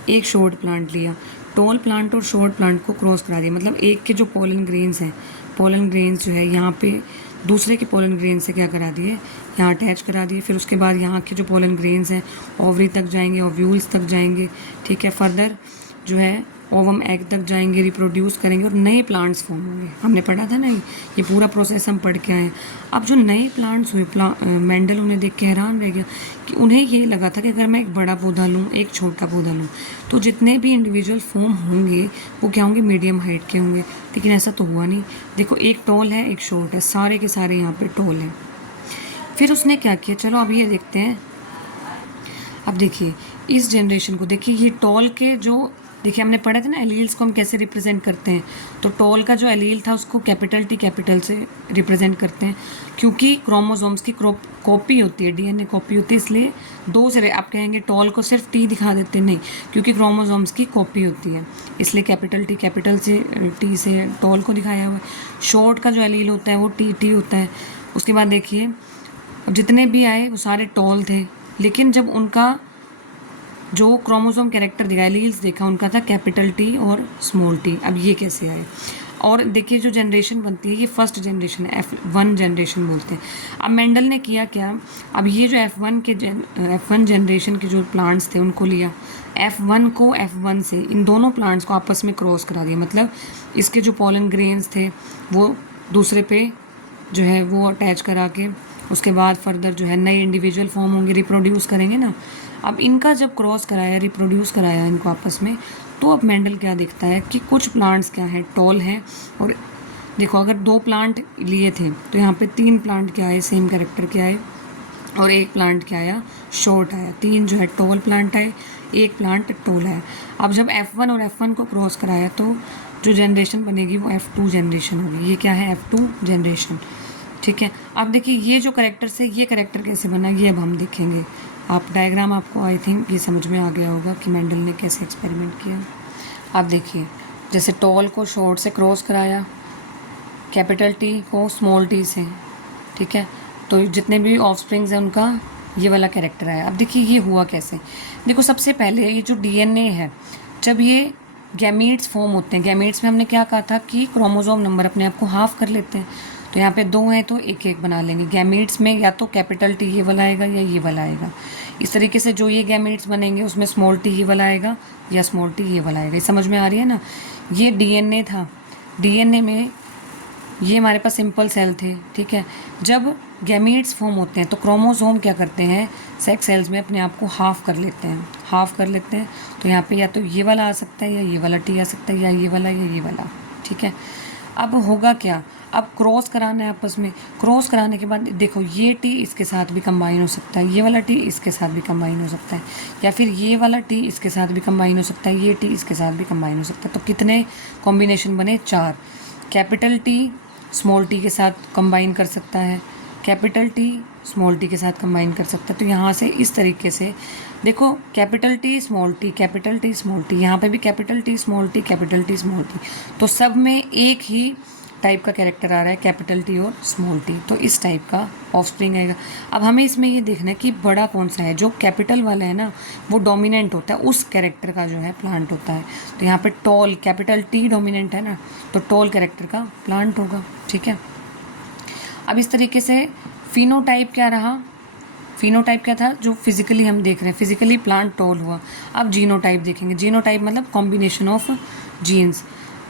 एक शॉर्ट प्लांट लिया, टॉल प्लांट और शॉर्ट प्लांट को क्रॉस करा दिया। मतलब एक के जो पोलन ग्रेन्स हैं, पोलन ग्रेन्स जो है यहाँ पे दूसरे के पोलन ग्रेन से क्या करा दिए, यहाँ अटैच करा दिए। फिर उसके बाद यहाँ के जो पोलन ग्रेन्स हैं ओवरी तक जाएंगे, ओव्यूल्स तक जाएंगे, ठीक है। फर्दर जो है ओवम एग तक जाएंगे, रिप्रोड्यूस करेंगे और नए प्लांट्स फॉर्म होंगे। हमने पढ़ा था ना, ये पूरा प्रोसेस हम पढ़ के आए हैं। अब जो नए प्लांट्स हुए, मेंडल उन्हें देख के हैरान रह गया कि उन्हें ये लगा था कि अगर मैं एक बड़ा पौधा लूँ, एक छोटा पौधा लूँ, तो जितने भी इंडिविजुअल फॉर्म होंगे वो क्या होंगे, मीडियम हाइट के होंगे। लेकिन ऐसा तो हुआ नहीं। देखो एक टॉल है, एक शॉर्ट है, सारे के सारे यहाँ पर टॉल हैं। फिर उसने क्या किया, चलो अब ये देखते हैं। अब देखिए इस जनरेशन को देखिए, ये टॉल के जो, देखिए हमने पढ़ा था ना एलील्स को हम कैसे रिप्रेजेंट करते हैं। तो टॉल का जो एलील था उसको कैपिटल टी कैपिटल से रिप्रेजेंट करते हैं, क्योंकि क्रोमोसोम्स की कॉपी होती है, डीएनए कॉपी होती है, इसलिए दो से आप कहेंगे टॉल को सिर्फ टी दिखा देते, नहीं, क्योंकि क्रोमोसोम्स की कॉपी होती है, इसलिए कैपिटल टी कैपिटल से टी से टॉल को दिखाया हुआ है। शॉर्ट का जो एलील होता है वो टी होता है। उसके बाद देखिए अब जितने भी आए वो सारे टॉल थे, लेकिन जब उनका जो क्रोमोसोम कैरेक्टर दिखाया, एलील्स देखा, उनका था कैपिटल टी और स्मॉल टी। अब ये कैसे आए, और देखिए जो जनरेशन बनती है ये फर्स्ट जनरेशन है, F1 जनरेशन बोलते हैं। अब मेंडल ने किया क्या, अब ये जो F1 जनरेशन के जो प्लांट्स थे उनको लिया, F1 को F1 से इन दोनों प्लांट्स को आपस में क्रॉस करा दिया। मतलब इसके जो पोलन ग्रेन्स थे वो दूसरे पे जो है वो अटैच करा के, उसके बाद फर्दर जो है नए इंडिविजुअल फॉर्म होंगे, रिप्रोड्यूस करेंगे ना। अब इनका जब क्रॉस कराया, रिप्रोड्यूस कराया इनको आपस में, तो अब मेंडल क्या देखता है कि कुछ प्लांट्स क्या हैं, टॉल हैं। और देखो अगर 2 प्लांट लिए थे तो यहाँ पे 3 प्लांट क्या आए, सेम कैरेक्टर के आए, और 1 प्लांट क्या आया, शॉर्ट आया। 3 जो है टॉल प्लांट आए, 1 प्लांट टॉल है। अब जब F1 और F1 को क्रॉस कराया तो जो जनरेशन बनेगी वो F2 जनरेशन होगी। ये क्या है, F2 जनरेशन, ठीक है। अब देखिए ये जो करेक्टर से ये करेक्टर कैसे बना, ये अब हम देखेंगे। आप डायग्राम आपको आई थिंक ये समझ में आ गया होगा कि मेंडल ने कैसे एक्सपेरिमेंट किया। आप देखिए जैसे टॉल को शॉर्ट से क्रॉस कराया, कैपिटल टी को स्मॉल टी से, ठीक है। तो जितने भी ऑफस्प्रिंग्स हैं उनका ये वाला कैरेक्टर आया। अब देखिए ये हुआ कैसे, देखो सबसे पहले ये जो डीएनए है, जब ये गैमीट्स फॉर्म होते हैं, गैमीट्स में हमने क्या कहा था कि क्रोमोसोम नंबर अपने आप को हाफ कर लेते हैं। तो यहाँ पे 2 हैं तो 1 बना लेंगे। गैमीट्स में या तो कैपिटल टी ये वाला आएगा या ये वाला आएगा। इस तरीके से जो ये गैमीट्स बनेंगे उसमें स्मॉल टी ये वाला आएगा या स्मॉल टी ये वाला आएगा। ये समझ में आ रही है ना। ये डीएनए था, डीएनए में ये हमारे पास सिंपल सेल थे, ठीक है। जब गैमीट्स फॉर्म होते हैं तो क्रोमोसोम क्या करते हैं, सेक्स सेल्स में अपने आप को हाफ कर लेते हैं, हाफ कर लेते हैं। तो यहाँ पे या तो ये वाला आ सकता है या ये वाला टी आ सकता है, या ये वाला या ये वाला, ठीक है। अब होगा क्या, अब क्रॉस कराना है आपस में। क्रॉस कराने के बाद देखो ये टी इसके साथ भी कंबाइन हो सकता है, ये वाला टी इसके साथ भी कंबाइन हो सकता है, या फिर ये वाला टी इसके साथ भी कंबाइन हो सकता है, ये टी इसके साथ भी कंबाइन हो सकता है। तो कितने कॉम्बिनेशन बने, 4। कैपिटल टी स्मॉल टी के साथ कंबाइन कर सकता है, कैपिटल टी स्मॉल टी के साथ कंबाइन कर सकता है। तो यहाँ से इस तरीके से देखो capital T small T, capital T small T, यहाँ पे भी capital T small T, capital T small T. तो सब में एक ही टाइप का कैरेक्टर आ रहा है, कैपिटल टी और स्मॉल टी। तो इस टाइप का ऑफस्प्रिंग आएगा। अब हमें इसमें ये देखना है कि बड़ा कौन सा है। जो कैपिटल वाला है ना वो डोमिनेंट होता है, उस कैरेक्टर का जो है प्लांट होता है। तो यहाँ पे टॉल, कैपिटल टी डोमिनेंट है ना, तो टॉल कैरेक्टर का प्लांट होगा, ठीक है। अब इस तरीके से फिनोटाइप क्या रहा, फिनोटाइप क्या था, जो फिजिकली हम देख रहे हैं, फिजिकली प्लांट टॉल हुआ। अब जीनोटाइप देखेंगे, जीनोटाइप मतलब कॉम्बिनेशन ऑफ जीन्स।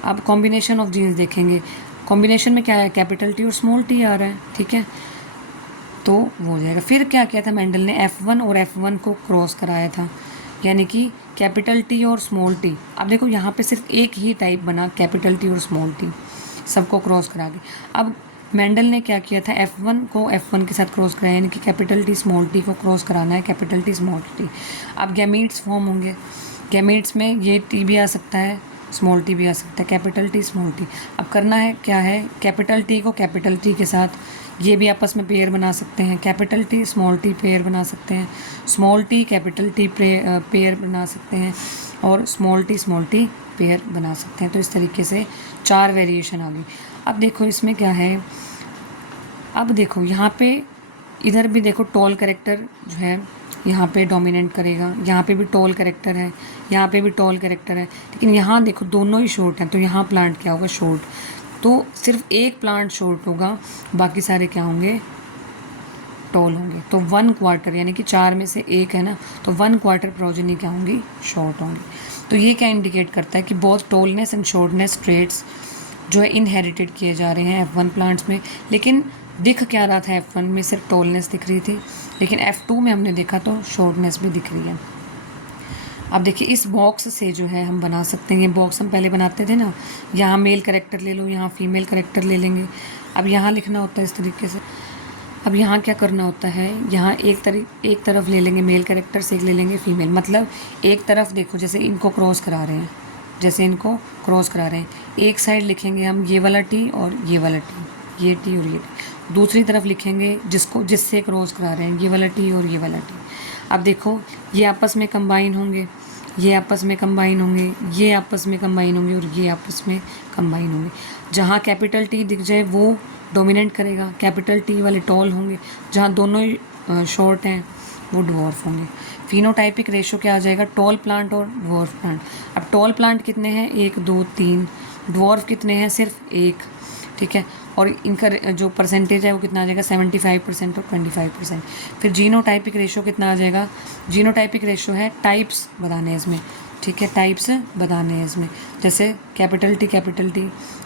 अब कॉम्बिनेशन ऑफ जीन्स देखेंगे, कॉम्बिनेशन में क्या है, कैपिटल टी और स्मॉल टी आ रहा है, ठीक है। तो वो हो जाएगा। फिर क्या किया था मेंडल ने, F1 और F1 को क्रॉस कराया था, यानी कि कैपिटल टी और स्मॉल टी। अब देखो यहाँ पे सिर्फ एक ही टाइप बना, कैपिटल टी और स्मॉल टी, सबको क्रॉस करा के। अब मेंडल ने क्या किया था, F1 को F1 के साथ क्रॉस कराया, यानी कि कैपिटल टी स्मॉल टी को क्रॉस कराना है, कैपिटल टी स्मॉल टी। अब गैमीट्स फॉर्म होंगे, गैमीट्स में ये टी भी आ सकता है, स्मॉल टी भी आ सकता है, कैपिटल टी स्मॉल टी। अब करना है क्या है, कैपिटल टी को कैपिटल टी के साथ ये भी आपस में पेयर बना सकते हैं, capital T small T pair बना सकते हैं, small T capital T pair बना सकते हैं, और स्मॉल टी पेयर बना सकते हैं। तो इस तरीके से 4 वेरिएशन आ गई। अब देखो इसमें क्या है, अब देखो यहाँ पे इधर भी देखो टॉल कैरेक्टर जो है यहाँ पे डोमिनेंट करेगा, यहाँ पे भी टॉल कैरेक्टर है, यहाँ पे भी टॉल कैरेक्टर है, लेकिन यहाँ देखो दोनों ही शॉर्ट हैं, तो यहाँ प्लांट क्या होगा, शॉर्ट। तो सिर्फ एक प्लांट शॉर्ट होगा, बाकी सारे क्या होंगे, टॉल होंगे। तो 1/4 यानी कि 4 में से एक है ना, तो 1/4 प्रोजेनी क्या होंगी, शॉर्ट होंगी। तो ये क्या इंडिकेट करता है कि बहुत टॉलनेस एंड शॉर्टनेस ट्रेट्स जो है इनहेरिटेड किए जा रहे हैं F1 प्लांट्स में। लेकिन दिख क्या रहा था, F1 में सिर्फ टॉलनेस दिख रही थी, लेकिन F2 में हमने देखा तो शॉर्टनेस भी दिख रही है। अब देखिए इस बॉक्स से जो है हम बना सकते हैं, ये बॉक्स हम पहले बनाते थे ना, यहाँ मेल कैरेक्टर ले लो, यहाँ फीमेल कैरेक्टर ले लेंगे। अब यहाँ लिखना होता है इस तरीके से। अब यहाँ क्या करना होता है, यहाँ एक तरफ ले लेंगे मेल कैरेक्टर से, एक ले लेंगे फीमेल। मतलब एक तरफ देखो जैसे इनको क्रॉस करा रहे हैं, जैसे इनको क्रॉस करा रहे हैं, एक साइड लिखेंगे हम ये वाला टी और ये वाला टी, ये टी और ये टी। दूसरी तरफ लिखेंगे जिससे क्रॉस करा रहे हैं, ये वाला टी और ये वाला टी। अब देखो ये आपस में कंबाइन होंगे, ये आपस में कंबाइन होंगे, ये आपस में कंबाइन होंगे और ये आपस में कंबाइन होंगे। जहाँ कैपिटल टी दिख जाए वो डोमिनेंट करेगा, कैपिटल टी वाले टॉल होंगे, जहाँ दोनों ही शॉर्ट हैं वो डवार्फ होंगे। फिनोटाइपिक रेशो क्या आ जाएगा, टॉल प्लांट और डवार्फ प्लांट। अब टॉल प्लांट कितने हैं, 1 2 3, डवार्फ कितने हैं, सिर्फ 1, ठीक है। और इनका जो परसेंटेज है वो कितना आ जाएगा, 75% और 25%। फिर जीनोटाइपिक रेशो कितना आ जाएगा, जीनोटाइपिक रेशो है टाइप्स बताने हैं इसमें, ठीक है, टाइप्स बताने हैं इसमें। जैसे capital T capital T,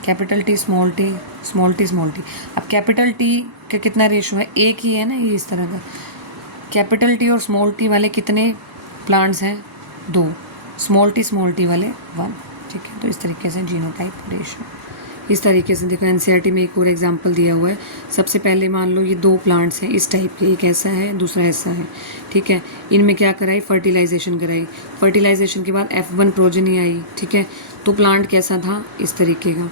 capital T small T, small T small T. अब कैपिटल टी का कितना रेशो है, एक ही है ना, ये इस तरह का। कैपिटल टी और स्मॉल टी वाले कितने प्लांट्स हैं, 2, स्मॉल टी वाले 1, ठीक है। तो इस तरीके से जीनोटाइप रेशो, इस तरीके से देखो एनसीईआरटी में एक और एग्जांपल दिया हुआ है। सबसे पहले मान लो ये 2 प्लांट्स हैं इस टाइप के, एक ऐसा है दूसरा ऐसा है, ठीक है। इनमें क्या कराई, फर्टिलाइजेशन कराई, फर्टिलाइजेशन के बाद F1 प्रोजेनी आई, ठीक है। तो प्लांट कैसा था, इस तरीके का।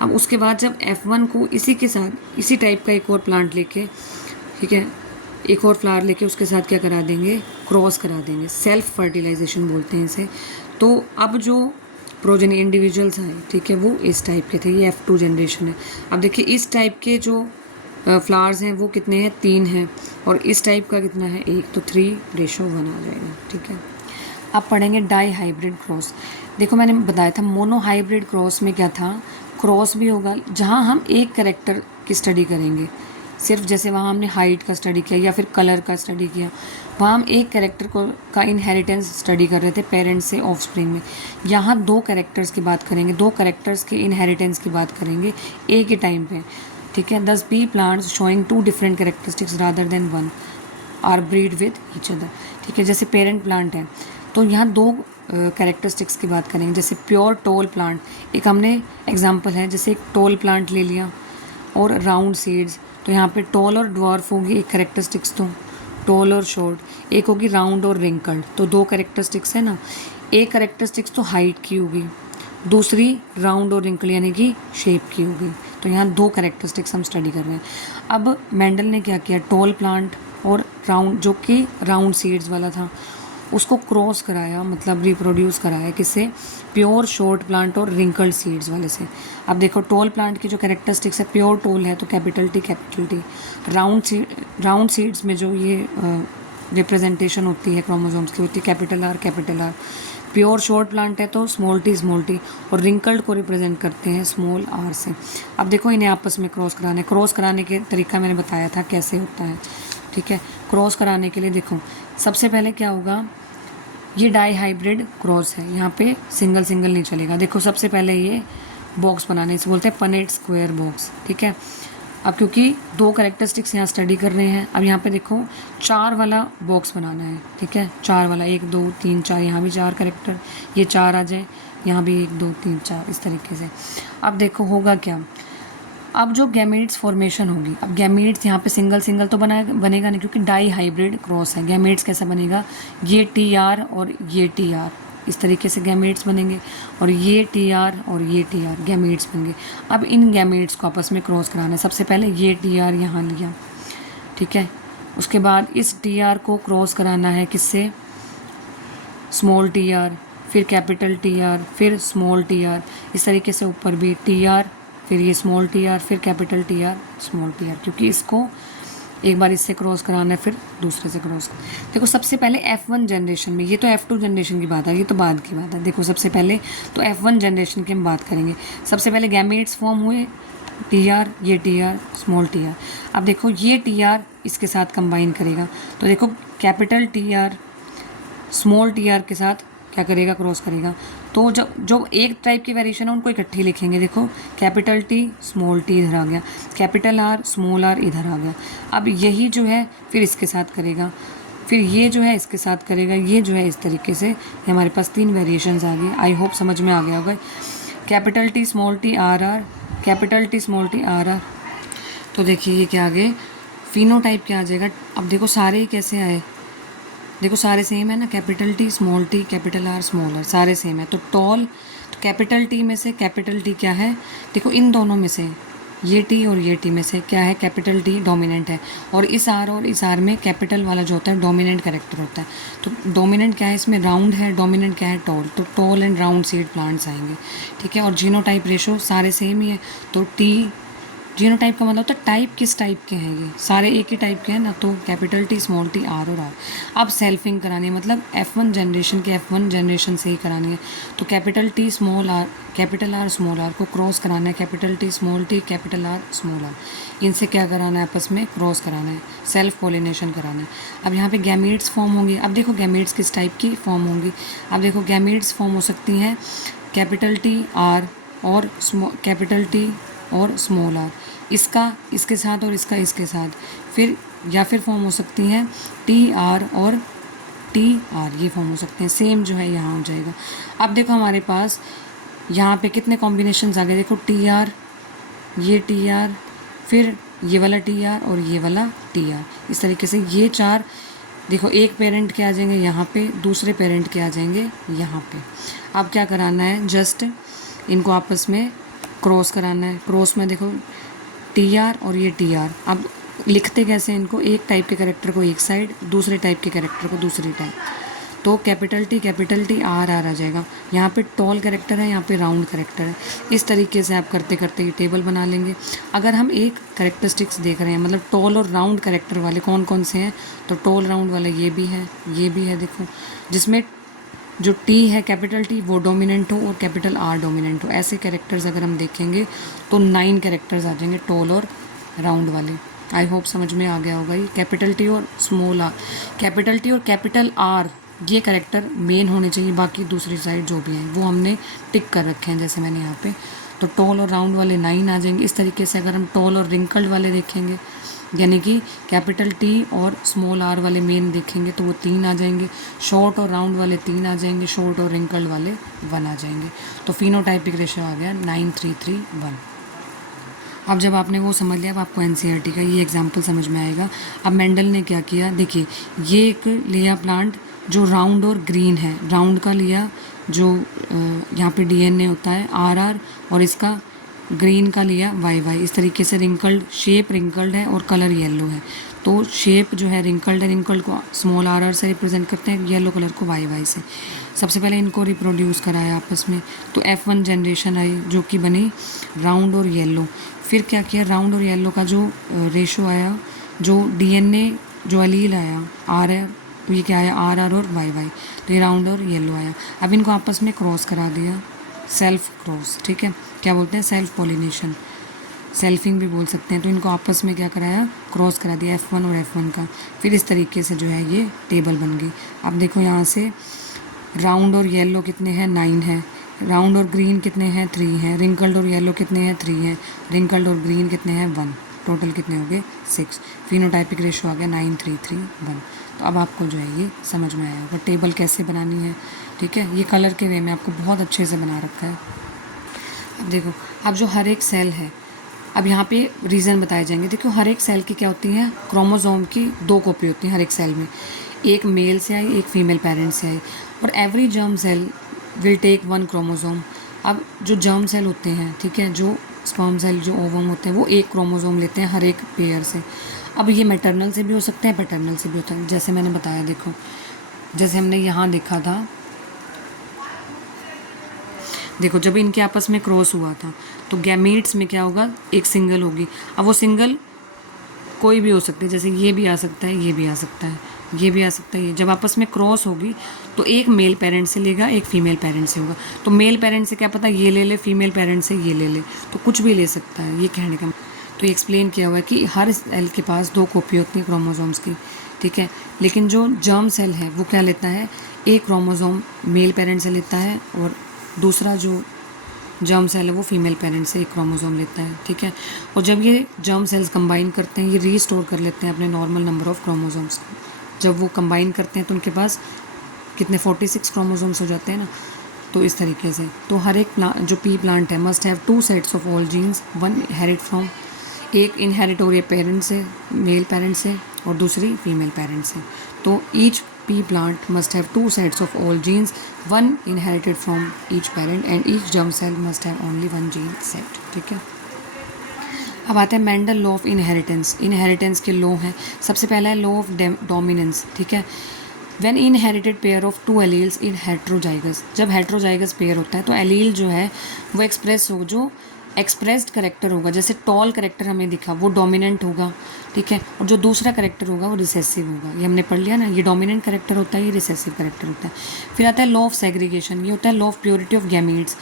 अब उसके बाद जब F1 को इसी के साथ इसी टाइप का एक और प्लांट लेके, ठीक है, एक और फ्लावर लेके उसके साथ क्या करा देंगे, क्रॉस करा देंगे, सेल्फ फर्टिलाइजेशन बोलते हैं इसे। तो अब जो प्रोजेनी इंडिविजुअल्स आए, ठीक है, वो इस टाइप के थे, ये F2 जनरेशन है। अब देखिए इस टाइप के जो फ्लावर्स हैं वो कितने हैं, 3 हैं, और इस टाइप का कितना है, 1, तो 3:1 आ जाएगा, ठीक है। अब पढ़ेंगे डाई हाइब्रिड क्रॉस। देखो मैंने बताया था मोनो हाइब्रिड क्रॉस में क्या था, क्रॉस भी होगा जहाँ हम एक कैरेक्टर की स्टडी करेंगे, सिर्फ जैसे वहाँ हमने हाइट का स्टडी किया या फिर कलर का स्टडी किया, वहाँ हम एक कैरेक्टर का इनहेरिटेंस स्टडी कर रहे थे पेरेंट्स से ऑफस्प्रिंग में। यहाँ 2 कैरेक्टर्स की बात करेंगे, 2 कैरेक्टर्स के इनहेरिटेंस की बात करेंगे एक ही टाइम पे, ठीक है। 10 बी plants showing 2 different characteristics rather than 1 are bred with each other, ठीक है। जैसे पेरेंट प्लांट है तो यहाँ 2 कैरेक्टरिस्टिक्स की बात करेंगे, जैसे प्योर टोल प्लांट, एक हमने एग्जाम्पल है, जैसे एक टोल प्लांट ले लिया और राउंड सीड्स, तो यहाँ पे टॉल और ड्वार्फ होगी एक कैरेक्टरिस्टिक्स, तो टॉल और शॉर्ट, एक होगी राउंड और रिंकल्ड, तो 2 कैरेक्टरिस्टिक्स है ना। एक कैरेक्टरिस्टिक्स तो हाइट की होगी, दूसरी राउंड और रिंकल यानी कि शेप की होगी, तो यहाँ 2 कैरेक्टरिस्टिक्स हम स्टडी कर रहे हैं। अब मेंडल ने क्या किया, टॉल प्लांट और राउंड, जो कि राउंड सीड्स वाला था, उसको क्रॉस कराया, मतलब रिप्रोड्यूस कराया किससे, प्योर शॉर्ट प्लांट और रिंकल्ड सीड्स वाले से। अब देखो टॉल प्लांट की जो कैरेक्टरिस्टिक्स है, प्योर टॉल है तो कैपिटल टी, राउंड सीड्स में जो ये रिप्रेजेंटेशन होती है क्रोमोसोम्स की होती है capital R. Pure short plant है तो स्मॉल टी, और रिंकल्ड को रिप्रेजेंट करते हैं स्मॉल आर से। अब देखो इन्हें आपस में क्रॉस कराने के तरीका मैंने बताया था कैसे होता है, ठीक है। क्रॉस कराने के लिए देखो सबसे पहले क्या होगा, ये डाई हाइब्रिड क्रॉस है, यहाँ पे सिंगल नहीं चलेगा। देखो सबसे पहले ये बॉक्स बनाने, इसे बोलते हैं पनेट स्क्वायर बॉक्स, ठीक है। अब क्योंकि 2 कैरेक्टरिस्टिक्स यहाँ स्टडी कर रहे हैं, अब यहाँ पे देखो 4 वाला बॉक्स बनाना है, ठीक है, 4 वाला, 1 2 3 4, यहाँ भी 4 कैरेक्टर, ये 4 आ जाए, यहाँ भी 1 2 3 4, इस तरीके से। अब देखो होगा क्या, अब जो गैमेट्स फॉर्मेशन होगी, अब गैमेट्स यहाँ पे सिंगल तो बनेगा नहीं, क्योंकि डाई हाइब्रिड क्रॉस है। गैमेट्स कैसा बनेगा, ये TR और ये TR इस तरीके से गैमेट्स बनेंगे, और ये TR और ये TR गैमेट्स बन गए। अब इन गैमेट्स को आपस में क्रॉस कराना है। सबसे पहले ये TR यहाँ लिया, ठीक है, उसके बाद इस TR को क्रॉस कराना है किससे, स्मॉल TR, फिर कैपिटल TR, फिर स्मॉल TR, इस तरीके से ऊपर भी TR, फिर ये स्मॉल TR, फिर कैपिटल TR, स्मॉल TR, क्योंकि इसको एक बार इससे क्रॉस कराना है फिर दूसरे से क्रॉस। देखो सबसे पहले F1 जनरेशन में, ये तो F2 जनरेशन की बात है, ये तो बाद की बात है। देखो सबसे पहले तो F1 जनरेशन की हम बात करेंगे। सबसे पहले गैमेट्स फॉर्म हुए, TR, ये TR, स्मॉल TR। अब देखो ये TR इसके साथ कंबाइन करेगा, तो देखो कैपिटल TR स्मॉल TR के साथ क्या करेगा, क्रॉस करेगा। तो जब जो एक टाइप की वेरिएशन है उनको इकट्ठी लिखेंगे। देखो कैपिटल T स्मॉल t इधर आ गया, कैपिटल R स्मॉल r इधर आ गया। अब यही जो है फिर इसके साथ करेगा, फिर ये जो है इसके साथ करेगा, ये जो है इस तरीके से हमारे पास 3 वेरिएशंस आ गए। आई होप समझ में आ गया होगा। Capital T small t R R, capital T small t R R। तो देखिए ये क्या आ गए, फिनोटाइप क्या आ जाएगा। अब देखो सारे ही कैसे आए, देखो सारे सेम है ना, capital T small t capital R small r, सारे सेम है। तो टॉल, तो कैपिटल T में से कैपिटल T क्या है, देखो इन दोनों में से ये T और ये T में से क्या है, कैपिटल T डोमिनेंट है, और इस R और इस R में कैपिटल वाला जो होता है डोमिनेंट कैरेक्टर होता है। तो डोमिनेंट क्या है इसमें, राउंड है, डोमिनेंट क्या है, टॉल। तो tall and round seed plants आएंगे, ठीक है। और जीनोटाइप रेशो सारे सेम ही है। तो T जीनोटाइप का मतलब होता है टाइप किस टाइप के हैं, ये सारे एक ही टाइप के हैं ना। तो capital T small t R और R। अब सेल्फिंग करानी है, मतलब F1 जनरेशन के F1 जनरेशन से ही करानी है। तो capital T small r capital R small r को क्रॉस कराना है, capital T small t capital R small r, इनसे क्या कराना है, आपस में क्रॉस कराना है, सेल्फ पोलिनेशन कराना है। अब यहाँ पे गैमेट्स फॉर्म होंगे। अब देखो गैमेट्स किस टाइप की फॉर्म होंगी। अब देखो गैमेट्स फॉर्म हो सकती हैं कैपिटल T R और कैपिटल T और स्मॉल r, इसका इसके साथ और इसका इसके साथ, फिर या फिर फॉर्म हो सकती हैं TR और TR, ये फॉर्म हो सकते हैं। सेम जो है यहाँ हो जाएगा। अब देखो हमारे पास यहाँ पे कितने कॉम्बिनेशंस आ गए। देखो TR, ये TR, फिर ये वाला TR और ये वाला TR, इस तरीके से ये 4 देखो एक पेरेंट के आ जाएंगे यहाँ पे, दूसरे पेरेंट के आ जाएंगे यहाँ पे। अब क्या कराना है, जस्ट इनको आपस में क्रॉस कराना है। क्रॉस में देखो TR और ये TR, अब लिखते कैसे इनको, एक टाइप के कैरेक्टर को एक साइड, दूसरे टाइप के कैरेक्टर को दूसरी टाइप। तो कैपिटल T R R आ जाएगा। यहाँ पे टॉल कैरेक्टर है, यहाँ पे राउंड कैरेक्टर है। इस तरीके से आप करते करते ये टेबल बना लेंगे। अगर हम एक कैरेक्टरिस्टिक्स देख रहे हैं, मतलब टॉल और राउंड कैरेक्टर वाले कौन कौन से हैं, तो टॉल राउंड वाले ये भी है, ये भी है। देखो जिसमें जो T है कैपिटल T वो डोमिनेंट हो और कैपिटल R डोमिनेंट हो, ऐसे कैरेक्टर्स अगर हम देखेंगे तो 9 कैरेक्टर्स आ जाएंगे टॉल और राउंड वाले। आई होप समझ में आ गया होगा। ये कैपिटल T और स्मॉल r, कैपिटल T और कैपिटल R ये कैरेक्टर मेन होने चाहिए, बाकी दूसरी साइड जो भी हैं वो हमने टिक कर रखे हैं जैसे मैंने यहाँ पे। तो टॉल और राउंड वाले 9 आ जाएंगे। इस तरीके से अगर हम टॉल और रिंकल्ड वाले देखेंगे, यानी कि कैपिटल T और स्मॉल r वाले मेन देखेंगे तो वो 3 आ जाएंगे। शॉर्ट और राउंड वाले 3 आ जाएंगे, शॉर्ट और रिंकल्ड वाले 1 आ जाएंगे। तो फिनोटाइपिक रेशो आ गया 9 3 3 1। अब जब आपने वो समझ लिया, अब आपको NCERT का ये एग्जाम्पल समझ में आएगा। अब मेंडल ने क्या किया, देखिए ये एक लिया प्लांट जो राउंड और ग्रीन है, राउंड का लिया जो यहाँ पे DNA होता है RR, और इसका ग्रीन का लिया YY। इस तरीके से रिंकल्ड, शेप रिंकल्ड है और कलर येलो है। तो शेप जो है रिंकल्ड है, रिंकल्ड को स्मॉल RR से रिप्रेजेंट करते हैं, येलो कलर को YY से। सबसे पहले इनको रिप्रोड्यूस कराया आपस में, तो F1 जनरेशन आई जो कि बनी राउंड और येलो। फिर क्या किया, राउंड और येलो का जो रेशो आया, जो DNA जो अलील आया RR, तो ये क्या आया RR और YY, तो ये राउंड और येलो आया। अब इनको आपस में क्रॉस करा दिया, सेल्फ क्रॉस, ठीक है, क्या बोलते हैं, सेल्फ पॉलिनेशन, सेल्फिंग भी बोल सकते हैं। तो इनको आपस में क्या कराया, क्रॉस करा दिया F1 और F1 का। फिर इस तरीके से जो है ये टेबल बन गई। अब देखो यहाँ से राउंड और येलो कितने हैं, 9 है, राउंड और ग्रीन कितने हैं, 3 हैं, रिंकल्ड और येलो कितने हैं, 3 हैं, रिंकल्ड और ग्रीन कितने हैं, 1, टोटल कितने हो गए, 6। फिनोटाइपिक रेशो आ गया 9 3 3 1। तो अब आपको जो है ये समझ में आया होगा टेबल कैसे बनानी है, ठीक है। ये कलर के वे में आपको बहुत अच्छे से बना रखा है। अब देखो, अब जो हर एक सेल है, अब यहाँ पे रीज़न बताए जाएंगे। देखो हर एक सेल की क्या होती हैं, क्रोमोसोम की 2 कॉपी होती हैं हर एक सेल में। एक मेल से आई, एक फीमेल पेरेंट से आई, और every germ cell will take 1 chromosome. अब जो जर्म सेल होते हैं, ठीक है, जो स्पर्म सेल, जो ओवम होते हैं, वो एक क्रोमोसोम लेते हैं हर एक पेयर से। अब ये मैटरनल से भी हो सकते हैं, पैटर्नल से भी होता है, जैसे मैंने बताया। देखो, जैसे हमने यहाँ देखा था, देखो जब इनके आपस में क्रॉस हुआ था तो गैमीट्स में क्या होगा, एक सिंगल होगी। अब वो सिंगल कोई भी हो सकती है, जैसे ये भी आ सकता है, ये भी आ सकता है, ये भी आ सकता है। ये जब आपस में क्रॉस होगी तो एक मेल पेरेंट से लेगा, एक फीमेल पेरेंट से होगा। तो मेल पेरेंट से क्या पता ये ले ले, फीमेल पेरेंट से ये ले ले, तो कुछ भी ले सकता है, ये कहने का। तो ये एक्सप्लेन किया हुआ है कि हर सेल के पास 2 कॉपी होती है क्रोमोसोम्स की, ठीक है। लेकिन जो जर्म सेल है वो क्या लेता है, एक क्रोमोसोम मेल पेरेंट से लेता है, और दूसरा जो जर्म सेल है वो फीमेल पेरेंट से एक क्रोमोसोम लेता है, ठीक है। और जब ये जर्म सेल्स कंबाइन करते हैं, ये रीस्टोर कर लेते हैं अपने नॉर्मल नंबर ऑफ क्रोमोसोम्स को। जब वो कंबाइन करते हैं तो उनके पास कितने 46 क्रोमोसोम्स हो जाते हैं ना। तो इस तरीके से तो हर एक जो पी प्लांट है must have 2 sets of all genes, 1 inherit from, एक इनहेरिट हो रही है पेरेंट से, मेल पेरेंट से, और दूसरी फीमेल पेरेंट से। तो each pea plant must have 2 sets of all genes, 1 inherited from each parent, and each germ cell must have only 1 gene set, ठीक है। अब आता है Mendel law of inheritance. Inheritance के लॉ हैं, सबसे पहला है लॉ ऑफ डोमिनेंस, ठीक है। When inherited pair of 2 alleles in heterozygous, जब हेट्रोजाइगस पेयर होता है तो एलील जो है वो एक्सप्रेस हो, जो एक्सप्रेस्ड करेक्टर होगा, जैसे टॉल करेक्टर हमें दिखा वो डोमिनेंट होगा, ठीक है। और जो दूसरा करेक्टर होगा वो रिसेसिव होगा। ये हमने पढ़ लिया ना, ये डोमिनेंट करेक्टर होता है, ये रिसेसिव करेक्टर होता है। फिर आता है लॉ ऑफ सेग्रीगेशन, ये होता है law of purity of gametes.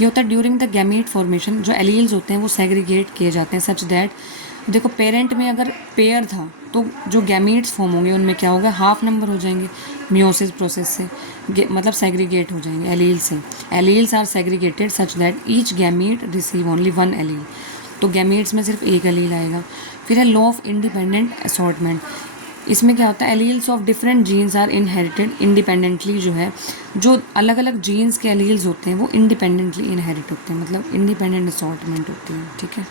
ये होता है ड्यूरिंग द गैमीट फॉर्मेशन जो एलील्स होते हैं वो सेग्रीगेट किए जाते हैं सच दैट, देखो पेरेंट में अगर पेयर था तो जो गैमीट्स फॉर्म होंगे उनमें क्या होगा, हाफ नंबर हो जाएंगे मियोसिस प्रोसेस से, मतलब सेग्रीगेट हो जाएंगे एलील से। Alleles are segregated such that each gamete receive only 1 allele, तो गैमीट्स में सिर्फ एक एलील आएगा। फिर है लॉ ऑफ इंडिपेंडेंट असॉर्टमेंट। इसमें क्या होता है, alleles of different genes are inherited independently, जो है जो अलग अलग जीन्स के एलील्स होते हैं वो इंडिपेंडेंटली इनहेरिट होते हैं, मतलब इंडिपेंडेंट असॉर्टमेंट होती है, ठीक है।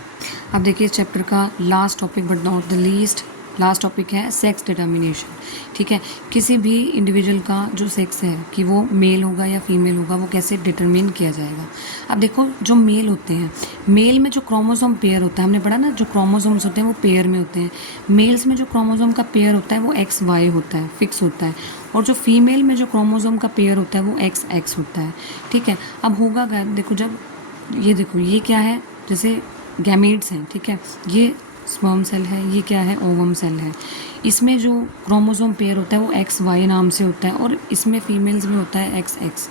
अब देखिए इस चैप्टर का last topic but not the least, last topic है सेक्स डिटर्मिनेशन, ठीक है। किसी भी इंडिविजुअल का जो सेक्स है कि वो मेल होगा या फीमेल होगा वो कैसे डिटरमिन किया जाएगा। अब देखो जो मेल होते हैं, मेल में जो क्रोमोसोम पेयर होता है, हमने पढ़ा ना जो क्रोमोसोम्स होते हैं वो पेयर में होते हैं। मेल्स में जो क्रोमोसोम का पेयर होता है वो XY होता है, फिक्स होता है, और जो फीमेल में जो क्रोमोसोम का पेयर होता है वो XX होता है, ठीक है। अब होगा क्या, देखो जब ये देखो ये क्या है, जैसे गैमीट्स हैं, ठीक है, ये स्पर्म सेल है, ये क्या है, ओवम सेल है। इसमें जो क्रोमोसोम पेयर होता है वो XY नाम से होता है, और इसमें फीमेल्स में होता है XX।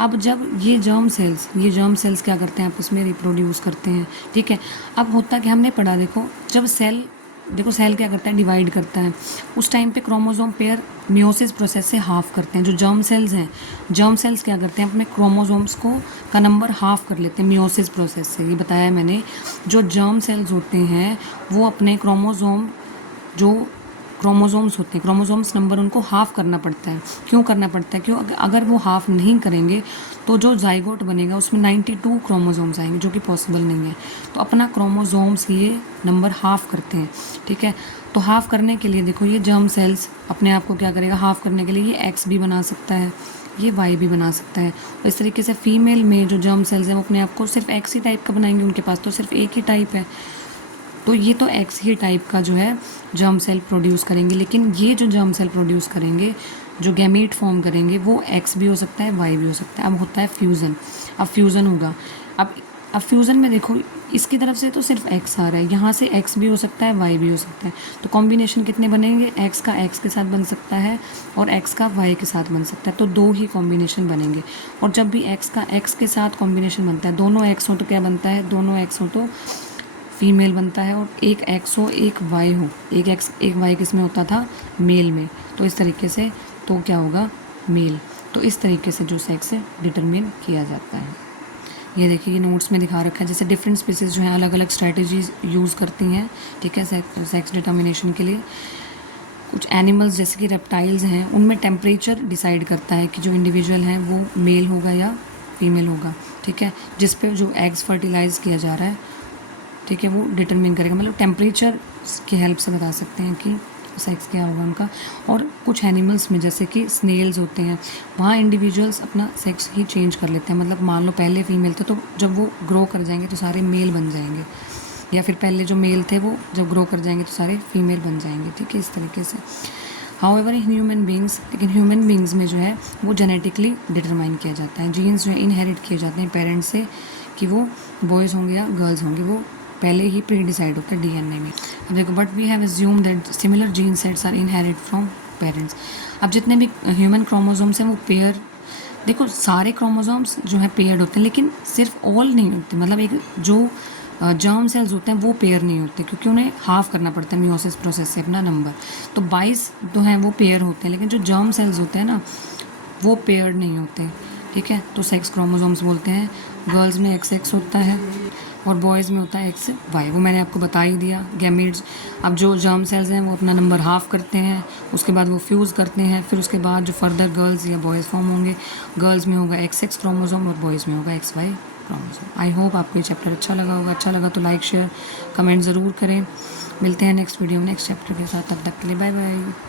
अब जब ये जर्म सेल्स क्या करते हैं, आपस में रिप्रोड्यूस करते हैं, ठीक है। अब होता है कि हमने पढ़ा, देखो जब सेल क्या करता है, डिवाइड करता है, उस टाइम पे क्रोमोसोम पेयर मियोसिस प्रोसेस से हाफ करते हैं। जो जर्म सेल्स हैं, जर्म सेल्स क्या करते हैं, अपने क्रोमोसोम्स का नंबर हाफ कर लेते हैं मियोसिस प्रोसेस से। ये बताया मैंने, जो जर्म सेल्स होते हैं वो अपने क्रोमोसोम्स होते हैं, क्रोमोसोम्स नंबर उनको हाफ करना पड़ता है। क्यों करना पड़ता है, क्यों, अगर वो हाफ नहीं करेंगे तो जो जाइगोट बनेगा उसमें 92 क्रोमोसोम्स आएंगे, जो कि पॉसिबल नहीं है। तो अपना क्रोमोसोम्स ये नंबर हाफ करते हैं, ठीक है। तो हाफ करने के लिए देखो ये जर्म सेल्स अपने आप को क्या करेगा, हाफ करने के लिए ये X भी बना सकता है, ये Y भी बना सकता है। और इस तरीके से फीमेल में जो जर्म सेल्स हैं वो अपने आप को सिर्फ X ही टाइप का बनाएंगे, उनके पास तो सिर्फ एक ही टाइप है, तो ये तो X ही टाइप का जो है जर्म सेल प्रोड्यूस करेंगे। लेकिन ये जो जर्म सेल प्रोड्यूस करेंगे, जो गैमीट फॉर्म करेंगे, वो X भी हो सकता है, Y भी हो सकता है। अब होता है फ्यूज़न, अब फ्यूज़न होगा। अब फ्यूज़न में देखो इसकी तरफ से तो सिर्फ X आ रहा है, यहाँ से X भी हो सकता है, Y भी हो सकता है। तो कॉम्बिनेशन कितने बनेंगे, X का X के साथ बन सकता है और X का Y के साथ बन सकता है, तो 2 ही कॉम्बिनेशन बनेंगे। और जब भी X का X के साथ कॉम्बिनेशन बनता है, दोनों X हो तो क्या बनता है, दोनों X हो तो फीमेल बनता है, और एक X हो एक Y हो, एक X एक Y किस में होता था, मेल में। तो इस तरीके से तो क्या होगा, मेल। तो इस तरीके से जो सेक्स है डिटरमिन किया जाता है। ये देखिए ये नोट्स में दिखा रखा है, जैसे डिफरेंट स्पीसीज़ जो हैं अलग अलग स्ट्रैटेजीज यूज़ करती हैं, ठीक है, सेक्स डिटर्मिनेशन के लिए। कुछ एनिमल्स जैसे कि रेप्टाइल्स हैं उनमें टेम्परेचर डिसाइड करता है कि जो इंडिविजुअल है वो मेल होगा या फीमेल होगा, ठीक है, जिस पे जो एग्स फर्टिलाइज किया जा रहा है, ठीक है, वो डिटरमिन करेगा। मतलब टेम्परेचर की हेल्प से बता सकते हैं कि सेक्स क्या होगा उनका। और कुछ एनिमल्स में जैसे कि स्नेल्स होते हैं, वहाँ इंडिविजुअल्स अपना सेक्स ही चेंज कर लेते हैं। मतलब मान लो पहले फीमेल थे तो जब वो ग्रो कर जाएंगे तो सारे मेल बन जाएंगे, या फिर पहले जो मेल थे वो जब ग्रो कर जाएंगे तो सारे फीमेल बन जाएंगे, ठीक है, इस तरीके से। हाउएवर इन ह्यूमन बींग्स, लेकिन ह्यूमन बींग्स में जो है वो जेनेटिकली डिटरमाइन किया जाता है, जीन्स जो है इनहेरिट किए जाते हैं पेरेंट्स से कि वो बॉयज़ होंगे या गर्ल्स होंगे, वो पहले ही प्री डिसाइड होता है डीएनए में। अब देखो, but we have assume that similar gene sets are inherit from parents. अब जितने भी ह्यूमन क्रोमोसोम्स हैं वो पेयर, देखो सारे क्रोमोसोम्स जो है पेयर्ड होते हैं, लेकिन सिर्फ ऑल नहीं होते। मतलब एक जो जर्म सेल्स होते हैं वो पेयर नहीं होते, क्योंकि उन्हें हाफ करना पड़ता है मियोसिस प्रोसेस से अपना नंबर। तो 22 जो हैं वो पेयर होते हैं, लेकिन जो जर्म सेल्स होते हैं ना वो पेयर्ड नहीं होते, ठीक है। तो सेक्स क्रोमोसोम्स बोलते हैं। गर्ल्स में XX होता है और बॉयज़ में होता है XY, वो मैंने आपको बता ही दिया। गैमीट्स, अब जो जर्म सेल्स हैं वो अपना नंबर हाफ करते हैं, उसके बाद वो फ्यूज़ करते हैं, फिर उसके बाद जो फर्दर गर्ल्स या बॉयज़ फॉर्म होंगे, गर्ल्स में होगा XX क्रोमोसोम और बॉयज़ में होगा XY क्रोमोसोम। आई होप आपको ये चैप्टर अच्छा लगा होगा। अच्छा लगा तो लाइक शेयर कमेंट ज़रूर करें। मिलते हैं नेक्स्ट वीडियो में नेक्स्ट चैप्टर के साथ, तब तक के लिए बाय बाय।